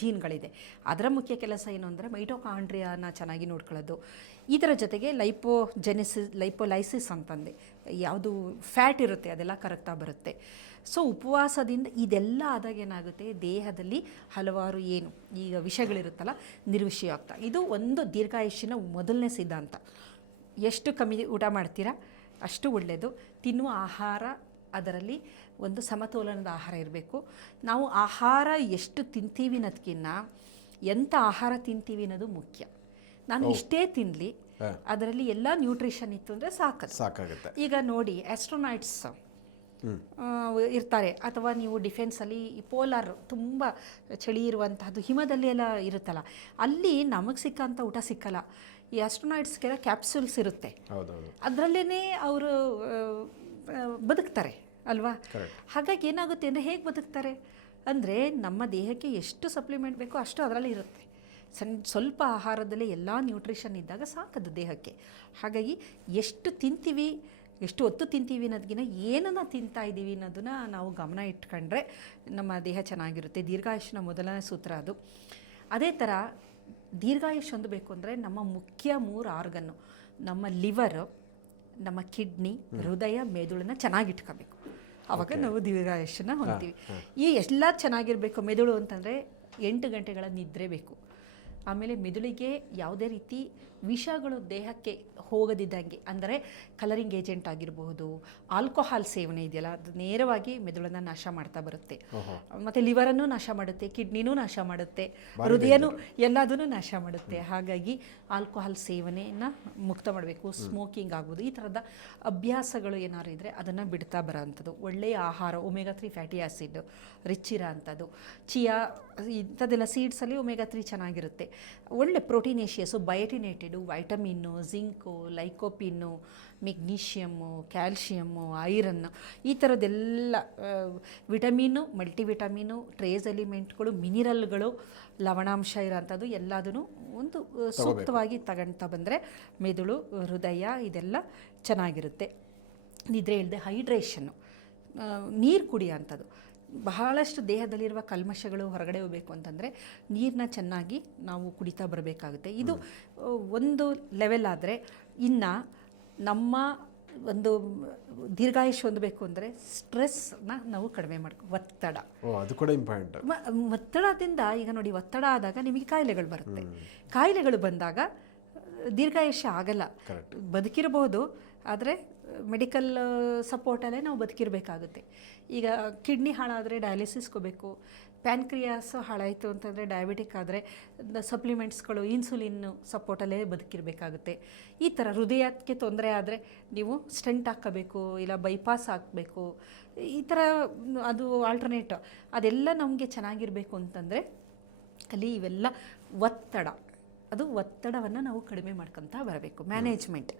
ಜೀನ್ಗಳಿದೆ. ಅದರ ಮುಖ್ಯ ಕೆಲಸ ಏನು ಅಂದರೆ, ಮೈಟೋಕಾಂಡ್ರಿಯಾನ ಚೆನ್ನಾಗಿ ನೋಡ್ಕೊಳ್ಳೋದು. ಇದರ ಜೊತೆಗೆ ಲೈಪೋಲೈಸಿಸ್ ಅಂತಂದೆ, ಯಾವುದು ಫ್ಯಾಟ್ ಇರುತ್ತೆ ಅದೆಲ್ಲ ಕರಗ್ತಾ ಬರುತ್ತೆ. ಸೊ ಉಪವಾಸದಿಂದ ಇದೆಲ್ಲ ಆದಾಗ ಏನಾಗುತ್ತೆ, ದೇಹದಲ್ಲಿ ಹಲವಾರು ಏನು ಈಗ ವಿಷಯಗಳಿರುತ್ತಲ್ಲ ನಿರ್ವಿಷಯ ಆಗ್ತಾ. ಇದು ಒಂದು ದೀರ್ಘಾಯುಷ್ಯನ ಮೊದಲನೇ ಸಿದ್ಧಾಂತ. ಎಷ್ಟು ಕಮ್ಮಿ ಊಟ ಮಾಡ್ತೀರಾ ಅಷ್ಟು ಒಳ್ಳೆಯದು. ತಿನ್ನುವ ಆಹಾರ, ಅದರಲ್ಲಿ ಒಂದು ಸಮತೋಲನದ ಆಹಾರ ಇರಬೇಕು. ನಾವು ಆಹಾರ ಎಷ್ಟು ತಿಂತೀವಿ ಅನ್ನೋದಕ್ಕಿಂತ ಎಂಥ ಆಹಾರ ತಿಂತೀವಿ ಅನ್ನೋದು ಮುಖ್ಯ. ನಾನು ಇಷ್ಟೇ ತಿನ್ನಲಿ, ಅದರಲ್ಲಿ ಎಲ್ಲ ನ್ಯೂಟ್ರಿಷನ್ ಇತ್ತು ಅಂದರೆ ಸಾಕಾಗುತ್ತೆ. ಈಗ ನೋಡಿ, ಆಸ್ಟ್ರೋನಾಟ್ಸ್ ಇರ್ತಾರೆ, ಅಥವಾ ನೀವು ಡಿಫೆನ್ಸಲ್ಲಿ ಪೋಲಾರ್ ತುಂಬ ಚಳಿ ಇರುವಂತಹದ್ದು ಹಿಮದಲ್ಲಿ ಎಲ್ಲ ಇರುತ್ತಲ್ಲ, ಅಲ್ಲಿ ನಮಗೆ ಸಿಕ್ಕಂಥ ಊಟ ಸಿಕ್ಕಲ್ಲ. ಈ ಆಸ್ಟ್ರೋನಾಟ್ಸ್ಗೆಲ್ಲ ಕ್ಯಾಪ್ಸೂಲ್ಸ್ ಇರುತ್ತೆ, ಅದರಲ್ಲೇ ಅವರು ಬದುಕ್ತಾರೆ ಅಲ್ವಾ. ಹಾಗಾಗಿ ಏನಾಗುತ್ತೆ ಅಂದರೆ, ಹೇಗೆ ಬದುಕ್ತಾರೆ ಅಂದರೆ, ನಮ್ಮ ದೇಹಕ್ಕೆ ಎಷ್ಟು ಸಪ್ಲಿಮೆಂಟ್ ಬೇಕೋ ಅಷ್ಟು ಅದರಲ್ಲಿ ಇರುತ್ತೆ. ಸ್ವಲ್ಪ ಆಹಾರದಲ್ಲಿ ಎಲ್ಲ ನ್ಯೂಟ್ರಿಷನ್ ಇದ್ದಾಗ ಸಾಕದು ದೇಹಕ್ಕೆ. ಹಾಗಾಗಿ ಎಷ್ಟು ತಿಂತೀವಿ, ಎಷ್ಟು ಹೊತ್ತು ತಿಂತೀವಿ ಅನ್ನೋದಕ್ಕಿಂತ ಏನನ್ನು ತಿಂತಾ ಇದ್ದೀವಿ ಅನ್ನೋದನ್ನು ನಾವು ಗಮನ ಇಟ್ಕೊಂಡ್ರೆ ನಮ್ಮ ದೇಹ ಚೆನ್ನಾಗಿರುತ್ತೆ. ದೀರ್ಘಾಯುಷ್ಯನ ಮೊದಲನೇ ಸೂತ್ರ ಅದು. ಅದೇ ಥರ ದೀರ್ಘಾಯುಷ್ಯ ಹೊಂದಬೇಕು ಅಂದರೆ ನಮ್ಮ ಮುಖ್ಯ 3 ಆರ್ಗನ್ನು, ನಮ್ಮ ಲಿವರು, ನಮ್ಮ ಕಿಡ್ನಿ, ಹೃದಯ, ಮೆದುಳನ್ನು ಚೆನ್ನಾಗಿಟ್ಕೋಬೇಕು. ಆವಾಗ ನಾವು ದೀರ್ಘಾಯುಷ್ಯನ ಹೊಂದ್ತೀವಿ. ಈ ಎಲ್ಲ ಚೆನ್ನಾಗಿರಬೇಕು. ಮೆದುಳು ಅಂತಂದರೆ 8 ಗಂಟೆಗಳ ನಿದ್ರೆ ಬೇಕು. ಆಮೇಲೆ ಮೆದುಳಿಗೆ ಯಾವುದೇ ರೀತಿ ವಿಷಗಳು ದೇಹಕ್ಕೆ ಹೋಗದಿದ್ದಂಗೆ, ಅಂದರೆ ಕಲರಿಂಗ್ ಏಜೆಂಟ್ ಆಗಿರಬಹುದು, ಆಲ್ಕೋಹಾಲ್ ಸೇವನೆ ಇದೆಯಲ್ಲ, ಅದು ನೇರವಾಗಿ ಮೆದುಳನ್ನು ನಾಶ ಮಾಡ್ತಾ ಬರುತ್ತೆ. ಮತ್ತು ಲಿವರನ್ನು ನಾಶ ಮಾಡುತ್ತೆ, ಕಿಡ್ನಿನೂ ನಾಶ ಮಾಡುತ್ತೆ, ಹೃದಯನೂ ಎಲ್ಲದನ್ನು ನಾಶ ಮಾಡುತ್ತೆ. ಹಾಗಾಗಿ ಆಲ್ಕೋಹಾಲ್ ಸೇವನೆಯನ್ನು ಮುಕ್ತ ಮಾಡಬೇಕು. ಸ್ಮೋಕಿಂಗ್ ಆಗ್ಬೋದು, ಈ ಥರದ ಅಭ್ಯಾಸಗಳು ಏನಾದ್ರು ಇದ್ದರೆ ಅದನ್ನು ಬಿಡ್ತಾ ಬರೋವಂಥದ್ದು. ಒಳ್ಳೆಯ ಆಹಾರ, ಒಮೆಗಾ 3 ಫ್ಯಾಟಿ ಆ್ಯಸಿಡ್ ರಿಚ್ ಇರೋ ಅಂಥದ್ದು, ಚಿಯಾ ಇಂಥದ್ದೆಲ್ಲ ಸೀಡ್ಸಲ್ಲಿ ಒಮೆಗಾ 3 ಚೆನ್ನಾಗಿರುತ್ತೆ. ಒಳ್ಳೆ ಪ್ರೋಟೀನೇಷಿಯಸ್ಸು, ಬಯೋಟಿನೇಟೆಡು, ವೈಟಮಿನ್ನು, ಜಿಂಕು, ಲೈಕೋಪಿನ್ನು, ಮೆಗ್ನೀಷಿಯಮ್ಮು, ಕ್ಯಾಲ್ಶಿಯಮ್ಮು, ಐರನ್ನು, ಈ ಥರದ್ದೆಲ್ಲ ವಿಟಮಿನ್ನು, ಮಲ್ಟಿವಿಟಮಿನು, ಟ್ರೇಸ್ ಎಲಿಮೆಂಟ್ಗಳು, ಮಿನಿರಲ್ಗಳು, ಲವಣಾಂಶ ಇರೋಂಥದ್ದು ಎಲ್ಲದೂ ಒಂದು ಸೂಕ್ತವಾಗಿ ತಗೊಳ್ತಾ ಬಂದರೆ ಮೆದುಳು, ಹೃದಯ ಇದೆಲ್ಲ ಚೆನ್ನಾಗಿರುತ್ತೆ. ನಿದ್ರೆ ಇಲ್ಲದೆ ಹೈಡ್ರೇಷನ್ನು, ನೀರು ಕುಡಿಯೋಂಥದ್ದು. ಬಹಳಷ್ಟು ದೇಹದಲ್ಲಿರುವ ಕಲ್ಮಶಗಳು ಹೊರಗಡೆ ಹೋಗಬೇಕು ಅಂತಂದರೆ ನೀರನ್ನ ಚೆನ್ನಾಗಿ ನಾವು ಕುಡಿತಾ ಬರಬೇಕಾಗುತ್ತೆ. ಇದು ಒಂದು ಲೆವೆಲ್ ಆದರೆ ಇನ್ನು ನಮ್ಮ ಒಂದು ದೀರ್ಘಾಯುಷ್ಯ ಹೊಂದಬೇಕು ಅಂದರೆ ಸ್ಟ್ರೆಸ್ನ ನಾವು ಕಡಿಮೆ ಒತ್ತಡ, ಅದು ಕೂಡ ಇಂಪಾರ್ಟೆಂಟ್. ಒತ್ತಡದಿಂದ ಈಗ ನೋಡಿ, ಒತ್ತಡ ಆದಾಗ ನಿಮಗೆ ಕಾಯಿಲೆಗಳು ಬರುತ್ತೆ. ಕಾಯಿಲೆಗಳು ಬಂದಾಗ ದೀರ್ಘಾಯುಷ್ಯ ಆಗಲ್ಲ. ಬದುಕಿರಬಹುದು, ಆದರೆ ಮೆಡಿಕಲ್ ಸಪೋರ್ಟಲ್ಲೇ ನಾವು ಬದುಕಿರಬೇಕಾಗುತ್ತೆ. ಈಗ ಕಿಡ್ನಿ ಹಾಳಾದರೆ ಡಯಾಲಿಸಿಸ್ಕೋಬೇಕು, ಪ್ಯಾನ್ಕ್ರಿಯಾಸ್ ಹಾಳಾಯಿತು ಅಂತಂದರೆ ಡಯಾಬಿಟಿಕ್ ಆದರೆ ಸಪ್ಲಿಮೆಂಟ್ಸ್ಗಳು, ಇನ್ಸುಲಿನ್ನು ಸಪೋರ್ಟಲ್ಲೇ ಬದುಕಿರಬೇಕಾಗುತ್ತೆ. ಈ ಥರ ಹೃದಯಕ್ಕೆ ತೊಂದರೆ ಆದರೆ ನೀವು ಸ್ಟೆಂಟ್ ಹಾಕಬೇಕು, ಇಲ್ಲ ಬೈಪಾಸ್ ಹಾಕಬೇಕು. ಈ ಥರ ಅದು ಆಲ್ಟರ್ನೇಟ್. ಅದೆಲ್ಲ ನಮಗೆ ಚೆನ್ನಾಗಿರಬೇಕು ಅಂತಂದರೆ ಅಲ್ಲಿ ಇವೆಲ್ಲ ಒತ್ತಡವನ್ನು ನಾವು ಕಡಿಮೆ ಮಾಡ್ಕೊತಾ ಬರಬೇಕು. ಮ್ಯಾನೇಜ್ಮೆಂಟ್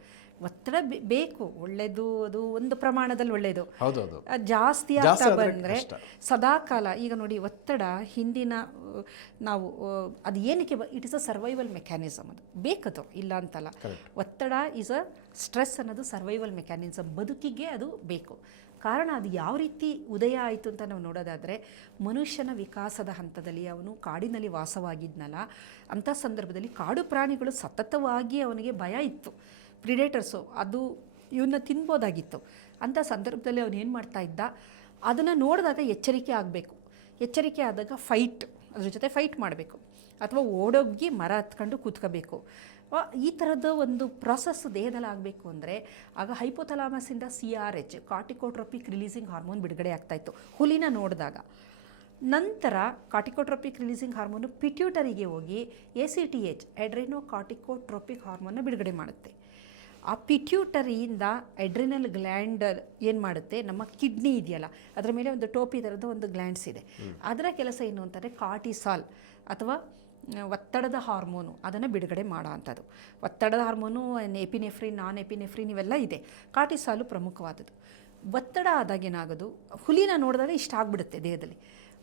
ಒತ್ತಡ ಬೇಕು, ಒಳ್ಳೆಯದು, ಅದು ಒಂದು ಪ್ರಮಾಣದಲ್ಲಿ ಒಳ್ಳೆಯದು. ಜಾಸ್ತಿ ಆಗ್ತಾ ಬಂದರೆ ಸದಾಕಾಲ ಈಗ ನೋಡಿ, ಒತ್ತಡ ಹಿಂದಿನ ನಾವು ಅದು ಏನಕ್ಕೆ it is a survival mechanism. ಅದು ಬೇಕದು, ಇಲ್ಲ ಅಂತಲ್ಲ. ಒತ್ತಡ ಈಸ್ ಅ ಸ್ಟ್ರೆಸ್ ಅನ್ನೋದು ಸರ್ವೈವಲ್ ಮೆಕ್ಯಾನಿಸಮ್, ಬದುಕಿಗೆ ಅದು ಬೇಕು. ಕಾರಣ ಅದು ಯಾವ ರೀತಿ ಉದಯ ಆಯಿತು ಅಂತ ನಾವು ನೋಡೋದಾದರೆ, ಮನುಷ್ಯನ ವಿಕಾಸದ ಹಂತದಲ್ಲಿ ಅವನು ಕಾಡಿನಲ್ಲಿ ವಾಸವಾಗಿದ್ನಲ್ಲ, ಅಂಥ ಸಂದರ್ಭದಲ್ಲಿ ಕಾಡು ಪ್ರಾಣಿಗಳು ಸತತವಾಗಿ ಅವನಿಗೆ ಭಯ ಇತ್ತು, ಪ್ರಿಡೇಟರ್ಸು, ಅದು ಇವನ್ನ ತಿನ್ಬೋದಾಗಿತ್ತು. ಅಂಥ ಸಂದರ್ಭದಲ್ಲಿ ಅವನು ಏನು ಮಾಡ್ತಾ ಇದ್ದ, ಅದನ್ನು ನೋಡಿದಾಗ ಎಚ್ಚರಿಕೆ ಆಗಬೇಕು. ಎಚ್ಚರಿಕೆ ಆದಾಗ ಅದ್ರ ಜೊತೆ ಫೈಟ್ ಮಾಡಬೇಕು, ಅಥವಾ ಓಡೋಗಿ ಮರ ಹತ್ಕೊಂಡು ಕೂತ್ಕೋಬೇಕು. ಈ ಥರದ ಒಂದು ಪ್ರಾಸೆಸ್ ದೇಹದಲ್ಲಿ ಆಗಬೇಕು ಅಂದರೆ ಆಗ ಹೈಪೋಥಲಾಮಸಿಂದ CRH, ಕಾರ್ಟಿಕೋಟ್ರೋಪಿಕ್ ರಿಲೀಸಿಂಗ್ ಹಾರ್ಮೋನ್ ಬಿಡುಗಡೆ ಆಗ್ತಾಯಿತ್ತು ಹುಲಿನ ನೋಡಿದಾಗ. ನಂತರ ಕಾರ್ಟಿಕೋಟ್ರೋಪಿಕ್ ರಿಲೀಸಿಂಗ್ ಹಾರ್ಮೋನು ಪಿಟ್ಯೂಟರಿಗೆ ಹೋಗಿ ACTH, ಎಡ್ರಿನೋ ಕಾರ್ಟಿಕೋಟ್ರೋಪಿಕ್ ಹಾರ್ಮೋನ್ನ ಬಿಡುಗಡೆ ಮಾಡುತ್ತೆ. ಆ ಪಿಟ್ಯೂಟರಿಯಿಂದ ಎಡ್ರಿನಲ್ ಗ್ಲ್ಯಾಂಡ್ ಏನು ಮಾಡುತ್ತೆ, ನಮ್ಮ ಕಿಡ್ನಿ ಇದೆಯಲ್ಲ ಅದರ ಮೇಲೆ ಒಂದು ಟೋಪಿ ಥರದ ಒಂದು ಗ್ಲ್ಯಾಂಡ್ಸ್ ಇದೆ. ಅದರ ಕೆಲಸ ಏನು ಅಂತಂದರೆ ಕಾರ್ಟಿಸಾಲ್ ಅಥವಾ ಒತ್ತಡದ ಹಾರ್ಮೋನು ಅದನ್ನು ಬಿಡುಗಡೆ ಮಾಡೋ ಅಂಥದ್ದು. ಒತ್ತಡದ ಹಾರ್ಮೋನು ಎಪಿನೆಫ್ರಿನ್, ನಾನ್ ಎಪಿನೆಫ್ರಿನ್ ಇವೆಲ್ಲ ಇದೆ. ಕಾರ್ಟಿಸಾಲು ಪ್ರಮುಖವಾದದ್ದು. ಒತ್ತಡ ಆದಾಗ ಏನಾಗೋದು, ಹುಲಿನ ನೋಡಿದಾಗ ಇಷ್ಟ ಆಗಿಬಿಡುತ್ತೆ ದೇಹದಲ್ಲಿ.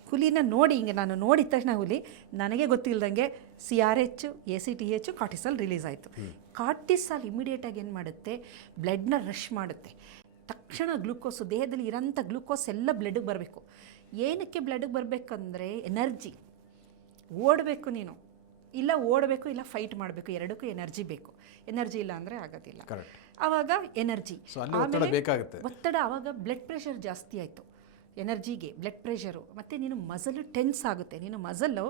ಹುಲಿನ ನೋಡಿ, ಹಿಂಗೆ ನಾನು ನೋಡಿದ ತಕ್ಷಣ ಹುಲಿ ನನಗೆ ಗೊತ್ತಿಲ್ಲದಂಗೆ CRH, ACTH, ಕಾರ್ಟಿಸಾಲ್ ರಿಲೀಸ್ ಆಯಿತು. ಕಾರ್ಟಿಸಾಲ್ ಇಮಿಡಿಯೇಟಾಗಿ ಏನು ಮಾಡುತ್ತೆ, ಬ್ಲಡ್ನ ರಶ್ ಮಾಡುತ್ತೆ. ತಕ್ಷಣ ಗ್ಲೂಕೋಸು, ದೇಹದಲ್ಲಿ ಇರೋಂಥ ಗ್ಲೂಕೋಸ್ ಎಲ್ಲ ಬ್ಲಡ್ಗೆ ಬರಬೇಕು. ಏನಕ್ಕೆ ಬ್ಲಡ್ಗೆ ಬರಬೇಕಂದ್ರೆ ಎನರ್ಜಿ. ಓಡಬೇಕು ನೀನು, ಇಲ್ಲ ಫೈಟ್ ಮಾಡಬೇಕು, ಎರಡಕ್ಕೂ ಎನರ್ಜಿ ಬೇಕು. ಎನರ್ಜಿ ಇಲ್ಲ ಅಂದರೆ ಆಗೋದಿಲ್ಲ. ಆವಾಗ ಎನರ್ಜಿ, ಒತ್ತಡ. ಆವಾಗ ಬ್ಲಡ್ ಪ್ರೆಷರ್ ಜಾಸ್ತಿ ಆಯಿತು. ಎನರ್ಜಿಗೆ ಬ್ಲಡ್ ಪ್ರೆಷರು, ಮತ್ತು ನೀನು ಮಸಲು ಟೆನ್ಸ್ ಆಗುತ್ತೆ. ನೀನು ಮಸಲ್ಲು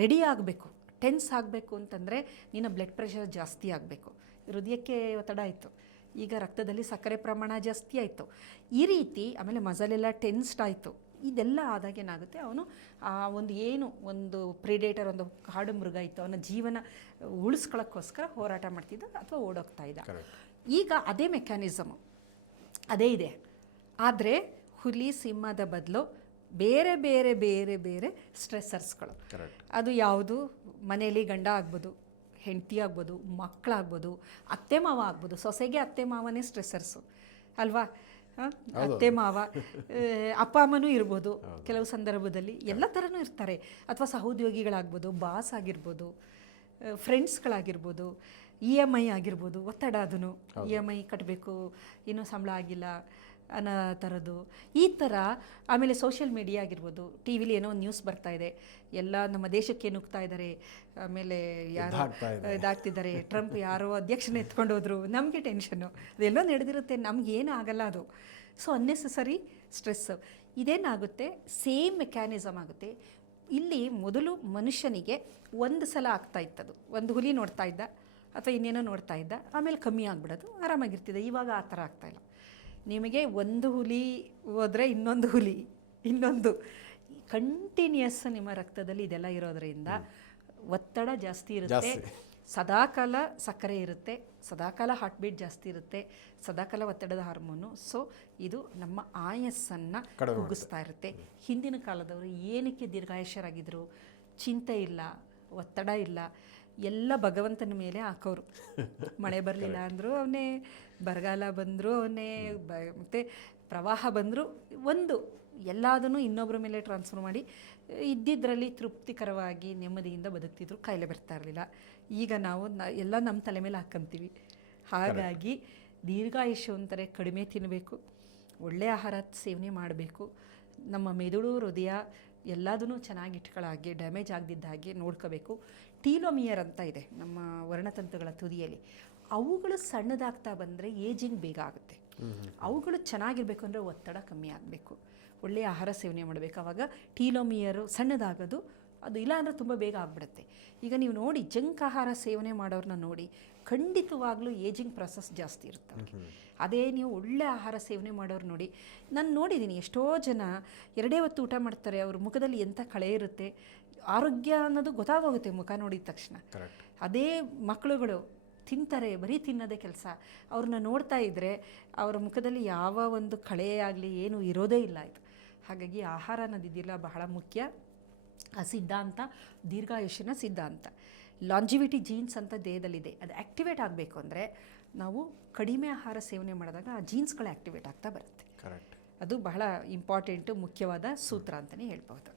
ರೆಡಿ ಆಗಬೇಕು. ಟೆನ್ಸ್ ಆಗಬೇಕು ಅಂತಂದರೆ ನೀನು ಬ್ಲಡ್ ಪ್ರೆಷರ್ ಜಾಸ್ತಿ ಆಗಬೇಕು. ಹೃದಯಕ್ಕೆ ಒತ್ತಡ ಆಯಿತು, ಈಗ ರಕ್ತದಲ್ಲಿ ಸಕ್ಕರೆ ಪ್ರಮಾಣ ಜಾಸ್ತಿ ಆಯಿತು. ಈ ರೀತಿ ಆಮೇಲೆ ಮಸಲೆಲ್ಲ ಟೆನ್ಸ್ಡ್ ಆಯಿತು. ಇದೆಲ್ಲ ಆದಾಗ ಏನಾಗುತ್ತೆ, ಅವನು ಒಂದು ಪ್ರಿಡೇಟರ್, ಒಂದು ಕಾಡು ಮೃಗ ಇತ್ತು, ಅವನ ಜೀವನ ಉಳಿಸ್ಕೊಳ್ಳೋಕ್ಕೋಸ್ಕರ ಹೋರಾಟ ಮಾಡ್ತಿದ್ದ ಅಥವಾ ಓಡೋಗ್ತಾ ಇದ್ದ. ಈಗ ಅದೇ ಮೆಕ್ಯಾನಿಸಮು ಅದೇ ಇದೆ. ಆದರೆ ಹುಲಿ, ಸಿಂಹದ ಬದಲು ಬೇರೆ ಬೇರೆ ಬೇರೆ ಬೇರೆ ಸ್ಟ್ರೆಸ್ಸರ್ಸ್ಗಳು. ಅದು ಯಾವುದು, ಮನೆಯಲ್ಲಿ ಗಂಡ ಆಗ್ಬೋದು, ಹೆಂಡತಿ ಆಗ್ಬೋದು, ಮಕ್ಕಳಾಗ್ಬೋದು, ಅತ್ತೆ ಮಾವ ಆಗ್ಬೋದು. ಸೊಸೆಗೆ ಅತ್ತೆ ಮಾವನೇ ಸ್ಟ್ರೆಸ್ಸರ್ಸು ಅಲ್ವಾ? ಅತ್ತೆ ಮಾವ, ಅಪ್ಪ ಅಮ್ಮನೂ ಇರ್ಬೋದು ಕೆಲವು ಸಂದರ್ಭದಲ್ಲಿ, ಎಲ್ಲ ಥರನೂ ಇರ್ತಾರೆ. ಅಥವಾ ಸಹೋದ್ಯೋಗಿಗಳಾಗ್ಬೋದು, ಬಾಸ್ ಆಗಿರ್ಬೋದು, ಫ್ರೆಂಡ್ಸ್ಗಳಾಗಿರ್ಬೋದು, EMI ಆಗಿರ್ಬೋದು. ಒತ್ತಡ, ಅದನ್ನು EMI ಕಟ್ಟಬೇಕು, ಇನ್ನೂ ಸಂಬಳ ಆಗಿಲ್ಲ ಅನ್ನೋ ಥರದ್ದು. ಈ ಥರ ಆಮೇಲೆ ಸೋಷಿಯಲ್ ಮೀಡಿಯಾ ಆಗಿರ್ಬೋದು, ಟಿ ವಿಲಿ ಏನೋ ಒಂದು ನ್ಯೂಸ್ ಬರ್ತಾ ಇದೆ, ಎಲ್ಲ ನಮ್ಮ ದೇಶಕ್ಕೆ ನುಗ್ತಾ ಇದ್ದಾರೆ, ಆಮೇಲೆ ಯಾರೋ ಇದಾಗ್ತಿದ್ದಾರೆ, ಟ್ರಂಪ್ ಯಾರೋ ಅಧ್ಯಕ್ಷನ ಎತ್ಕೊಂಡು ಹೋದ್ರು, ನಮಗೆ ಟೆನ್ಷನ್ನು. ಅದೆಲ್ಲೋ ನಡೆದಿರುತ್ತೆ, ನಮಗೇನು ಆಗಲ್ಲ ಅದು. ಸೊ ಅನ್ನೆಸೆಸರಿ ಸ್ಟ್ರೆಸ್ಸು ಇದೇನಾಗುತ್ತೆ, ಸೇಮ್ ಮೆಕ್ಯಾನಿಸಮ್ ಆಗುತ್ತೆ. ಇಲ್ಲಿ ಮೊದಲು ಮನುಷ್ಯನಿಗೆ ಒಂದು ಸಲ ಆಗ್ತಾ ಇತ್ತದು, ಒಂದು ಹುಲಿ ನೋಡ್ತಾ ಇದ್ದ ಅಥವಾ ಇನ್ನೇನೋ ನೋಡ್ತಾ ಇದ್ದ, ಆಮೇಲೆ ಕಮ್ಮಿ ಆಗಿಬಿಡೋದು, ಆರಾಮಾಗಿರ್ತಿದ್ದ. ಇವಾಗ ಆ ಥರ ಆಗ್ತಾಯಿಲ್ಲ. ನಿಮಗೆ ಒಂದು ಹುಲಿ ಹೋದರೆ ಇನ್ನೊಂದು ಕಂಟಿನ್ಯೂಸ್ ನಿಮ್ಮ ರಕ್ತದಲ್ಲಿ ಇದೆಲ್ಲ ಇರೋದರಿಂದ ಒತ್ತಡ ಜಾಸ್ತಿ ಇರುತ್ತೆ, ಸದಾಕಾಲ ಸಕ್ಕರೆ ಇರುತ್ತೆ, ಸದಾಕಾಲ ಹಾರ್ಟ್ ಬೀಟ್ ಜಾಸ್ತಿ ಇರುತ್ತೆ, ಸದಾಕಾಲ ಒತ್ತಡದ ಹಾರ್ಮೋನು. ಸೊ ಇದು ನಮ್ಮ ಆಯಸ್ಸನ್ನು ಕುಗ್ಗಿಸ್ತಾ ಇರುತ್ತೆ. ಹಿಂದಿನ ಕಾಲದವರು ಏನಕ್ಕೆ ದೀರ್ಘಾಯುಷ್ಯರಾಗಿದ್ದರು, ಚಿಂತೆ ಇಲ್ಲ, ಒತ್ತಡ ಇಲ್ಲ, ಎಲ್ಲ ಭಗವಂತನ ಮೇಲೆ ಹಾಕೋರು. ಮಳೆ ಬರಲಿಲ್ಲ ಅಂದರೂ ಅವನೇ, ಬರಗಾಲ ಬಂದರೂ ಅವನೇ, ಮತ್ತು ಪ್ರವಾಹ ಬಂದರೂ ಎಲ್ಲದನ್ನು ಇನ್ನೊಬ್ಬರ ಮೇಲೆ ಟ್ರಾನ್ಸ್ಫರ್ ಮಾಡಿ ಇದ್ದಿದ್ದರಲ್ಲಿ ತೃಪ್ತಿಕರವಾಗಿ ನೆಮ್ಮದಿಯಿಂದ ಬದುಕ್ತಿದ್ರು, ಕಾಯಿಲೆ ಬರ್ತಾ ಇರಲಿಲ್ಲ. ಈಗ ನಾವು ಎಲ್ಲ ನಮ್ಮ ತಲೆ ಮೇಲೆ ಹಾಕ್ಕೊಂತೀವಿ. ಹಾಗಾಗಿ ದೀರ್ಘಾಯುಷ್ಯ ಅಂತಾರೆ, ಕಡಿಮೆ ತಿನ್ನಬೇಕು, ಒಳ್ಳೆಯ ಆಹಾರ ಸೇವನೆ ಮಾಡಬೇಕು, ನಮ್ಮ ಮೆದುಳು ಹೃದಯ ಎಲ್ಲದನ್ನೂ ಚೆನ್ನಾಗಿ ಇಟ್ಕೊಳ್ಳೋ ಡ್ಯಾಮೇಜ್ ಆಗದಿದ್ದ ಹಾಗೆ ನೋಡ್ಕೋಬೇಕು. ಟೀಲೋಮಿಯರ್ ಅಂತ ಇದೆ ನಮ್ಮ ವರ್ಣತಂತುಗಳ ತುದಿಯಲ್ಲಿ, ಅವುಗಳು ಸಣ್ಣದಾಗ್ತಾ ಬಂದರೆ ಏಜಿಂಗ್ ಬೇಗ ಆಗುತ್ತೆ. ಅವುಗಳು ಚೆನ್ನಾಗಿರಬೇಕು ಅಂದರೆ ಒತ್ತಡ ಕಮ್ಮಿ ಆಗಬೇಕು, ಒಳ್ಳೆಯ ಆಹಾರ ಸೇವನೆ ಮಾಡಬೇಕು. ಆವಾಗ ಟೀಲೋಮಿಯರು ಸಣ್ಣದಾಗೋದು ಅದು ಇಲ್ಲ ಅಂದರೆ ತುಂಬ ಬೇಗ ಆಗಿಬಿಡುತ್ತೆ. ಈಗ ನೀವು ನೋಡಿ ಜಂಕ್ ಆಹಾರ ಸೇವನೆ ಮಾಡೋರನ್ನ ನೋಡಿ, ಖಂಡಿತವಾಗ್ಲೂ ಏಜಿಂಗ್ ಪ್ರೊಸೆಸ್ ಜಾಸ್ತಿ ಇರುತ್ತೆ ಅವ್ರಿಗೆ. ಅದೇ ನೀವು ಒಳ್ಳೆ ಆಹಾರ ಸೇವನೆ ಮಾಡೋರು ನೋಡಿ, ನಾನು ನೋಡಿದ್ದೀನಿ ಎಷ್ಟೋ ಜನ 2 ಹೊತ್ತು ಊಟ ಮಾಡ್ತಾರೆ, ಅವ್ರ ಮುಖದಲ್ಲಿ ಎಂಥ ಕಳೆ ಇರುತ್ತೆ, ಆರೋಗ್ಯ ಅನ್ನೋದು ಗೊತ್ತಾಗೋಗುತ್ತೆ ಮುಖ ನೋಡಿದ ತಕ್ಷಣ. ಅದೇ ಮಕ್ಕಳುಗಳು ತಿಂತಾರೆ, ಬರೀ ತಿನ್ನೋದೇ ಕೆಲಸ, ಅವ್ರನ್ನ ನೋಡ್ತಾ ಇದ್ದರೆ ಅವರ ಮುಖದಲ್ಲಿ ಯಾವ ಒಂದು ಕಳೆ ಆಗಲಿ ಏನೂ ಇರೋದೇ ಇಲ್ಲ ಇದು. ಹಾಗಾಗಿ ಆಹಾರ ಅನ್ನೋದಿದೆಯಲ್ಲ ಬಹಳ ಮುಖ್ಯ. ಆ ಸಿದ್ಧಾಂತ ದೀರ್ಘಾಯುಷ್ಯನ ಸಿದ್ಧಾಂತ. ಲಾಂಜಿವಿಟಿ ಜೀನ್ಸ್ ಅಂತ ದೇಹದಲ್ಲಿದೆ, ಅದು ಆ್ಯಕ್ಟಿವೇಟ್ ಆಗಬೇಕು ಅಂದರೆ ನಾವು ಕಡಿಮೆ ಆಹಾರ ಸೇವನೆ ಮಾಡಿದಾಗ ಆ ಜೀನ್ಸ್ಗಳು ಆ್ಯಕ್ಟಿವೇಟ್ ಆಗ್ತಾ ಬರುತ್ತೆ. ಕರೆಕ್ಟ್. ಅದು ಬಹಳ ಇಂಪಾರ್ಟೆಂಟು, ಮುಖ್ಯವಾದ ಸೂತ್ರ ಅಂತಲೇ ಹೇಳ್ಬೋದು.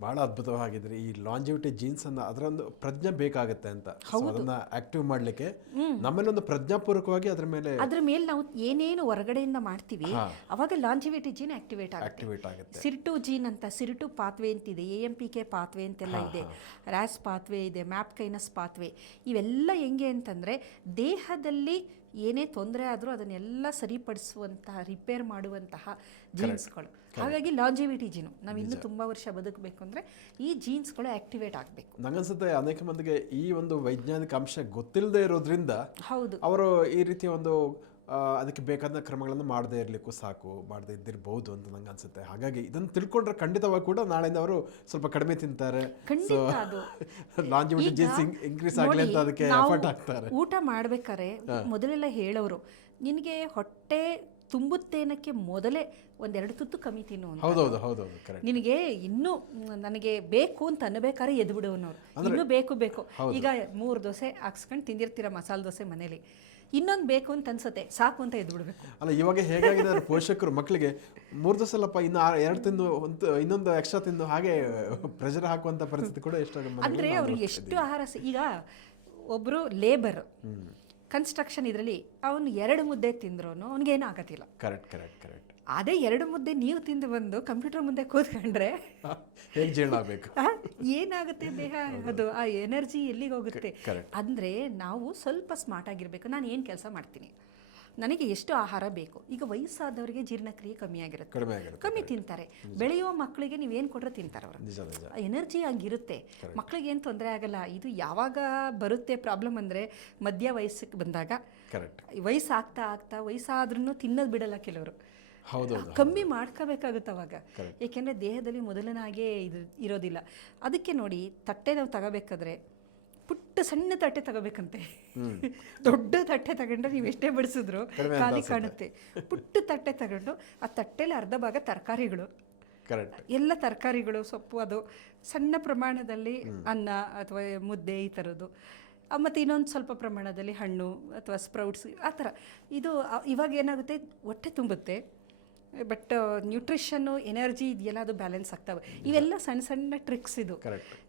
ಭಾಳ ಅದ್ಭುತವಾಗಿದ್ರೆ ಈ ಲಾಂಜಿವಿಟಿ ಜೀನ್ಸ್ ಅನ್ನ ಅದರೊಂದು ಪ್ರಜ್ಞೆ ಬೇಕಾಗುತ್ತೆ ಅಂತ, ಅದನ್ನ ಆಕ್ಟಿವ್ ಮಾಡಲಿಕ್ಕೆ ನಮ್ಮಲ್ಲೊಂದು ಪ್ರಜ್ಞಾಪೂರ್ವಕವಾಗಿ ಅದ್ರ ಮೇಲೆ ನಾವು ಏನೇನು ಹೊರಗಡೆಯಿಂದ ಮಾಡ್ತೀವಿ ಅವಾಗ ಲಾಂಜಿವಿಟಿ ಜೀನ್ ಆಕ್ಟಿವೇಟ್ ಆಗುತ್ತೆ. ಸಿರ್ಟು ಜೀನ್ ಅಂತ, ಸಿರ್ಟು ಪಾತ್ವೆ ಅಂತಿದೆ, AMPK ಪಾತ್ವೆ ಅಂತೆಲ್ಲ ಇದೆ, RAS ಪಾತ್ವೆ ಇದೆ, ಮ್ಯಾಪ್ಕೈನಸ್ ಪಾತ್ವೆ. ಇವೆಲ್ಲ ಹೆಂಗೆ ಅಂತಂದರೆ ದೇಹದಲ್ಲಿ ಏನೇ ತೊಂದರೆ ಆದರೂ ಅದನ್ನೆಲ್ಲ ಸರಿಪಡಿಸುವಂತಹ, ರಿಪೇರ್ ಮಾಡುವಂತಹ ಜೀನ್ಸ್ಗಳು. ಹಾಗಾಗಿ ಲಾಂಜಿವಿಟಿ ಜೀನು, ನಾವು ಇನ್ನೂ ತುಂಬ ವರ್ಷ ಬದುಕಬೇಕು ಅಂದರೆ ಈ ಜೀನ್ಸ್ಗಳು ಆಕ್ಟಿವೇಟ್ ಆಗಬೇಕು. ನನಗನ್ಸುತ್ತೆ ಅನೇಕ ಮಂದಿಗೆ ಈ ಒಂದು ವೈಜ್ಞಾನಿಕ ಅಂಶ ಗೊತ್ತಿಲ್ಲದೆ ಇರೋದ್ರಿಂದ ಹೌದು ಅವರು ಈ ರೀತಿಯ ಒಂದು ಅದಕ್ಕೆ ಬೇಕಾದ ಕ್ರಮಗಳನ್ನು ಮಾಡದೇ ಇರಲಿಕ್ಕೂ ಸಾಕು, ಮಾಡದೇ ಇದ್ದಿರಬಹುದು ಅಂತ ನಂಗೆ ಅನ್ಸುತ್ತೆ. ಹಾಗಾಗಿ ಇದನ್ನು ತಿಳ್ಕೊಂಡ್ರೆ ಖಂಡಿತವಾಗಿ ಕೂಡ ನಾಳೆಯಿಂದ ಅವರು ಸ್ವಲ್ಪ ಕಡಿಮೆ ತಿಂತಾರೆ, ಲಾಂಜಿವಿಟಿ ಜೀನ್ಸ್ ಇನ್ಕ್ರೀಸ್ ಆಗಲಿ ಅಂತ ಅದಕ್ಕೆ ಎಫರ್ಟ್ ಹಾಕ್ತಾರೆ. ಊಟ ಮಾಡ್ಬೇಕಾದ್ರೆ ಮೊದಲೆಲ್ಲ ಹೇಳೋರು, ನಿನಗೆ ಹೊಟ್ಟೆ ತುಂಬುತ್ತೇನಕ್ಕೆ ಮೊದಲೇ 1-2 ತುತ್ತು ಕಮ್ಮಿ ತಿನ್ನು ಅಂತ. ಹೌದೌದು ನಿನಗೆ ಇನ್ನೂ ನನಗೆ ಬೇಕು ಅಂತ ಅನ್ನಬೇಕಾದ್ರೆ ಎದ್ಬಿಡು ಅನ್ನೋರು. ಇನ್ನೂ ಬೇಕು ಈಗ 3 ದೋಸೆ ಹಾಕ್ಸ್ಕೊಂಡು ತಿಂದಿರ್ತೀರ ಮಸಾಲೆ ದೋಸೆ ಮನೇಲಿ, ಇನ್ನೊಂದು ಬೇಕು ಅಂತ ಅನ್ಸುತ್ತೆ, ಸಾಕು ಅಂತ ಎದ್ಬಿಡ್ಬೇಕು. ಅಲ್ಲ ಇವಾಗ ಹೇಗಾಗಿದೆ ಅಂದ್ರೆ ಪೋಷಕರು ಮಕ್ಕಳಿಗೆ 3 ದೋಸೆ ಅಲ್ಲಪ್ಪ ಇನ್ನು 2 ತಿಂದು ಇನ್ನೊಂದು ಎಕ್ಸ್ಟ್ರಾ ತಿಂದು ಹಾಗೆ ಪ್ರೆಷರ್ ಹಾಕುವಂತ ಪರಿಸ್ಥಿತಿ ಕೂಡ ಎಷ್ಟು ಅಂದ್ರೆ ಅವ್ರಿಗೆ ಎಷ್ಟು ಆಹಾರ. ಈಗ ಒಬ್ರು ಲೇಬರ್ ಕನ್ಸ್ಟ್ರಕ್ಷನ್ ಇದರಲ್ಲಿ ಅವನು 2 ಮುದ್ದೆ ತಿಂದ್ರು ಅವನಿಗೇನು ಆಗತ್ತಿಲ್ಲ. ಕರೆಕ್ಟ್. ಅದೇ 2 ಮುದ್ದೆ ನೀವು ತಿಂದು ಬಂದು ಕಂಪ್ಯೂಟರ್ ಮುಂದೆ ಕೂತ್ಕೊಂಡ್ರೆ ಹೇಗೆ ಜೀರ್ಣ ಆಗಬೇಕು, ಏನಾಗುತ್ತೆ ದೇಹ, ಅದು ಆ ಎನರ್ಜಿ ಎಲ್ಲಿಗೆ ಹೋಗುತ್ತೆ. ಅಂದರೆ ನಾವು ಸ್ವಲ್ಪ ಸ್ಮಾರ್ಟ್ ಆಗಿರಬೇಕು. ನಾನು ಏನು ಕೆಲಸ ಮಾಡ್ತೀನಿ, ನನಗೆ ಎಷ್ಟು ಆಹಾರ ಬೇಕು. ಈಗ ವಯಸ್ಸಾದವರಿಗೆ ಜೀರ್ಣಕ್ರಿಯೆ ಕಮ್ಮಿ ಆಗಿರುತ್ತೆ, ಕಮ್ಮಿ ತಿಂತಾರೆ. ಬೆಳೆಯುವ ಮಕ್ಕಳಿಗೆ ನೀವೇನು ಕೊಟ್ಟರೆ ತಿಂತಾರೆ, ಅವರು ಎನರ್ಜಿ ಆಗಿರುತ್ತೆ. ಮಕ್ಕಳಿಗೆ ಏನು ತೊಂದರೆ ಆಗಲ್ಲ. ಇದು ಯಾವಾಗ ಬರುತ್ತೆ ಪ್ರಾಬ್ಲಮ್ ಅಂದರೆ ಮಧ್ಯ ವಯಸ್ಸಿಗೆ ಬಂದಾಗ. ವಯಸ್ಸಾಗ್ತಾ ವಯಸ್ಸಾದ್ರೂ ತಿನ್ನೋದು ಬಿಡಲ್ಲ ಕೆಲವರು, ಕಮ್ಮಿ ಮಾಡ್ಕೋಬೇಕಾಗುತ್ತೆ ಅವಾಗ. ಏಕೆಂದರೆ ದೇಹದಲ್ಲಿ ಮೊದಲನಾಗೆ ಇದು ಇರೋದಿಲ್ಲ. ಅದಕ್ಕೆ ನೋಡಿ, ತಟ್ಟೆ ನಾವು ತಗೋಬೇಕಾದ್ರೆ ಪುಟ್ಟ ಸಣ್ಣ ತಟ್ಟೆ ತಗೋಬೇಕಂತೆ. ದೊಡ್ಡ ತಟ್ಟೆ ತಗೊಂಡ್ರೆ ನೀವು ಎಷ್ಟೇ ಬಡಿಸಿದ್ರು ಖಾಲಿ ಕಾಣುತ್ತೆ. ಪುಟ್ಟ ತಟ್ಟೆ ತಗೊಂಡು ಆ ತಟ್ಟೆಲಿ ಅರ್ಧ ಭಾಗ ತರಕಾರಿಗಳು, ಎಲ್ಲ ತರಕಾರಿಗಳು, ಸೊಪ್ಪು, ಅದು ಸಣ್ಣ ಪ್ರಮಾಣದಲ್ಲಿ ಅನ್ನ ಅಥವಾ ಮುದ್ದೆ ಈ ಥರದ್ದು, ಮತ್ತು ಇನ್ನೊಂದು ಸ್ವಲ್ಪ ಪ್ರಮಾಣದಲ್ಲಿ ಹಣ್ಣು ಅಥವಾ ಸ್ಪ್ರೌಟ್ಸ್, ಆ ಥರ. ಇದು ಇವಾಗ ಏನಾಗುತ್ತೆ, ಹೊಟ್ಟೆ ತುಂಬುತ್ತೆ, ಬಟ್ ನ್ಯೂಟ್ರಿಷನ್ನು ಎನರ್ಜಿ ಇದೆಯಲ್ಲ ಅದು ಬ್ಯಾಲೆನ್ಸ್ ಆಗ್ತವೆ. ಇವೆಲ್ಲ ಸಣ್ಣ ಟ್ರಿಕ್ಸ್ ಇದು.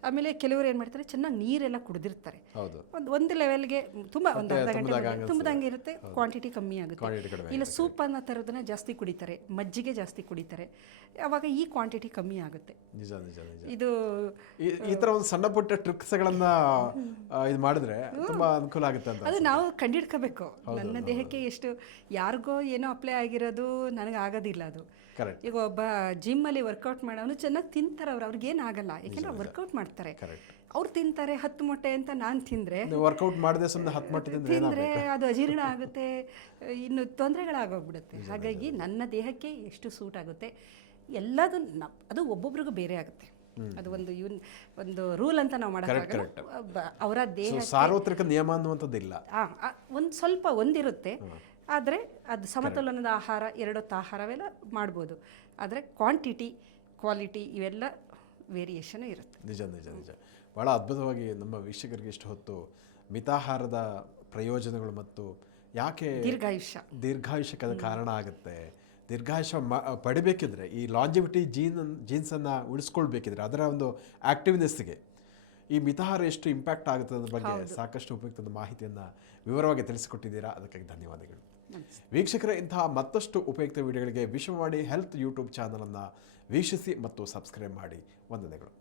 ಆಮೇಲೆ ಕೆಲವರು ಏನು ಮಾಡ್ತಾರೆ, ಚೆನ್ನಾಗಿ ನೀರೆಲ್ಲ ಕುಡಿದಿರ್ತಾರೆ, ಒಂದು ಲೆವೆಲ್ಗೆ ತುಂಬ ಒಂದು ಅರ್ಧ ಗಂಟೆ ತುಂಬದಂಗೆ ಇರುತ್ತೆ, ಕ್ವಾಂಟಿಟಿ ಕಮ್ಮಿ ಆಗುತ್ತೆ. ಇಲ್ಲ ಸೂಪ್ ಅನ್ನೋ ಥರದನ್ನ ಜಾಸ್ತಿ ಕುಡಿತಾರೆ, ಮಜ್ಜಿಗೆ ಜಾಸ್ತಿ ಕುಡಿತಾರೆ, ಅವಾಗ ಈ ಕ್ವಾಂಟಿಟಿ ಕಮ್ಮಿ ಆಗುತ್ತೆ. ಇದು ಈ ಥರ ಒಂದು ಸಣ್ಣ ಪುಟ್ಟ ಟ್ರಿಕ್ಸ್ಗಳನ್ನ ಇದು ಮಾಡಿದ್ರೆ ತುಂಬಾ ಅನುಕೂಲ ಆಗುತ್ತೆ ಅಂತ ಅದು ನಾವು ಕಂಡಿಡ್ಕೋಬೇಕು. ನನ್ನ ದೇಹಕ್ಕೆ ಎಷ್ಟು, ಯಾರಿಗೋ ಏನೋ ಅಪ್ಲೈ ಆಗಿರೋದು ನನಗೆ ಆಗೋದಿಲ್ಲ ಅದು. ಈಗ ಒಬ್ಬ ಜಿಮ್ಮಲ್ಲಿ ವರ್ಕೌಟ್ ಮಾಡೋನು ಚೆನ್ನಾಗಿ ತಿಂತಾರೆ, ಅವ್ರಿಗೇನು ಆಗಲ್ಲ, ಯಾಕೆಂದ್ರೆ ವರ್ಕೌಟ್ ಮಾಡ್ತಾರೆ. ಅವ್ರು ತಿಂತಾರೆ 10 ಮೊಟ್ಟೆ ಅಂತ ನಾನು ತಿಂದರೆ, ವರ್ಕೌಟ್ ಮಾಡದೆ ಸುಮ್ಮನೆ 10 ಮೊಟ್ಟೆ ತಿಂದರೆ ಅದು ಅಜೀರ್ಣ ಆಗುತ್ತೆ, ಇನ್ನು ತೊಂದರೆಗಳಾಗೋಗ್ಬಿಡುತ್ತೆ. ಹಾಗಾಗಿ ನನ್ನ ದೇಹಕ್ಕೆ ಎಷ್ಟು ಸೂಟ್ ಆಗುತ್ತೆ ಎಲ್ಲದು ಅದು ಒಬ್ಬೊಬ್ರಿಗೂ ಬೇರೆ ಆಗುತ್ತೆ. ಅದು ಒಂದು ರೂಲ್ ಅಂತ ನಾವು ಮಾಡೋಕ್ಕಾಗಲ್ಲ. ಅವರ ದೇಹ ಸಾರ್ವತ್ರಿಕ ನಿಯಮ ಅನ್ನುವಂಥದ್ದಿಲ್ಲ, ಒಂದು ಸ್ವಲ್ಪ ಒಂದಿರುತ್ತೆ. ಆದರೆ ಅದು ಸಮತೋಲನದ ಆಹಾರ, 2 ಹೊತ್ತು ಆಹಾರವೆಲ್ಲ ಮಾಡ್ಬೋದು. ಆದರೆ ಕ್ವಾಂಟಿಟಿ, ಕ್ವಾಲಿಟಿ ಇವೆಲ್ಲ ವೇರಿಯೇಷನ್ ಇರುತ್ತೆ. ನಿಜ. ಭಾಳ ಅದ್ಭುತವಾಗಿ ನಮ್ಮ ವೀಕ್ಷಕರಿಗೆ ಇಷ್ಟು ಹೊತ್ತು ಮಿತಾಹಾರದ ಪ್ರಯೋಜನಗಳು ಮತ್ತು ಯಾಕೆ ದೀರ್ಘಾಯುಷ್ಯಕ್ಕೆ ಅದು ಕಾರಣ ಆಗುತ್ತೆ, ದೀರ್ಘಾಯುಷ್ಯ ಪಡಿಬೇಕಿದ್ರೆ ಈ ಲಾಂಜಿವಿಟಿ ಜೀನ್ಸನ್ನು ಉಳಿಸ್ಕೊಳ್ಬೇಕಿದ್ರೆ ಅದರ ಒಂದು ಆ್ಯಕ್ಟಿವ್ನೆಸ್ಗೆ ಈ ಮಿತಾಹಾರ ಎಷ್ಟು ಇಂಪ್ಯಾಕ್ಟ್ ಆಗುತ್ತೆ ಅನ್ನೋದ್ರ ಬಗ್ಗೆ ಸಾಕಷ್ಟು ಉಪಯುಕ್ತದ ಮಾಹಿತಿಯನ್ನು ವಿವರವಾಗಿ ತಿಳಿಸಿಕೊಟ್ಟಿದ್ದೀರಾ. ಅದಕ್ಕಾಗಿ ಧನ್ಯವಾದಗಳು. ವೀಕ್ಷಕರೇ, ಇಂತಹ ಮತ್ತಷ್ಟು ಉಪಯುಕ್ತ ವಿಡಿಯೋಗಳಿಗೆ ವಿಶ್ವವಾಣಿ ಹೆಲ್ತ್ ಯೂಟ್ಯೂಬ್ ಚಾನಲನ್ನು ವೀಕ್ಷಿಸಿ ಮತ್ತು ಸಬ್ಸ್ಕ್ರೈಬ್ ಮಾಡಿ. ವಂದನೆಗಳು.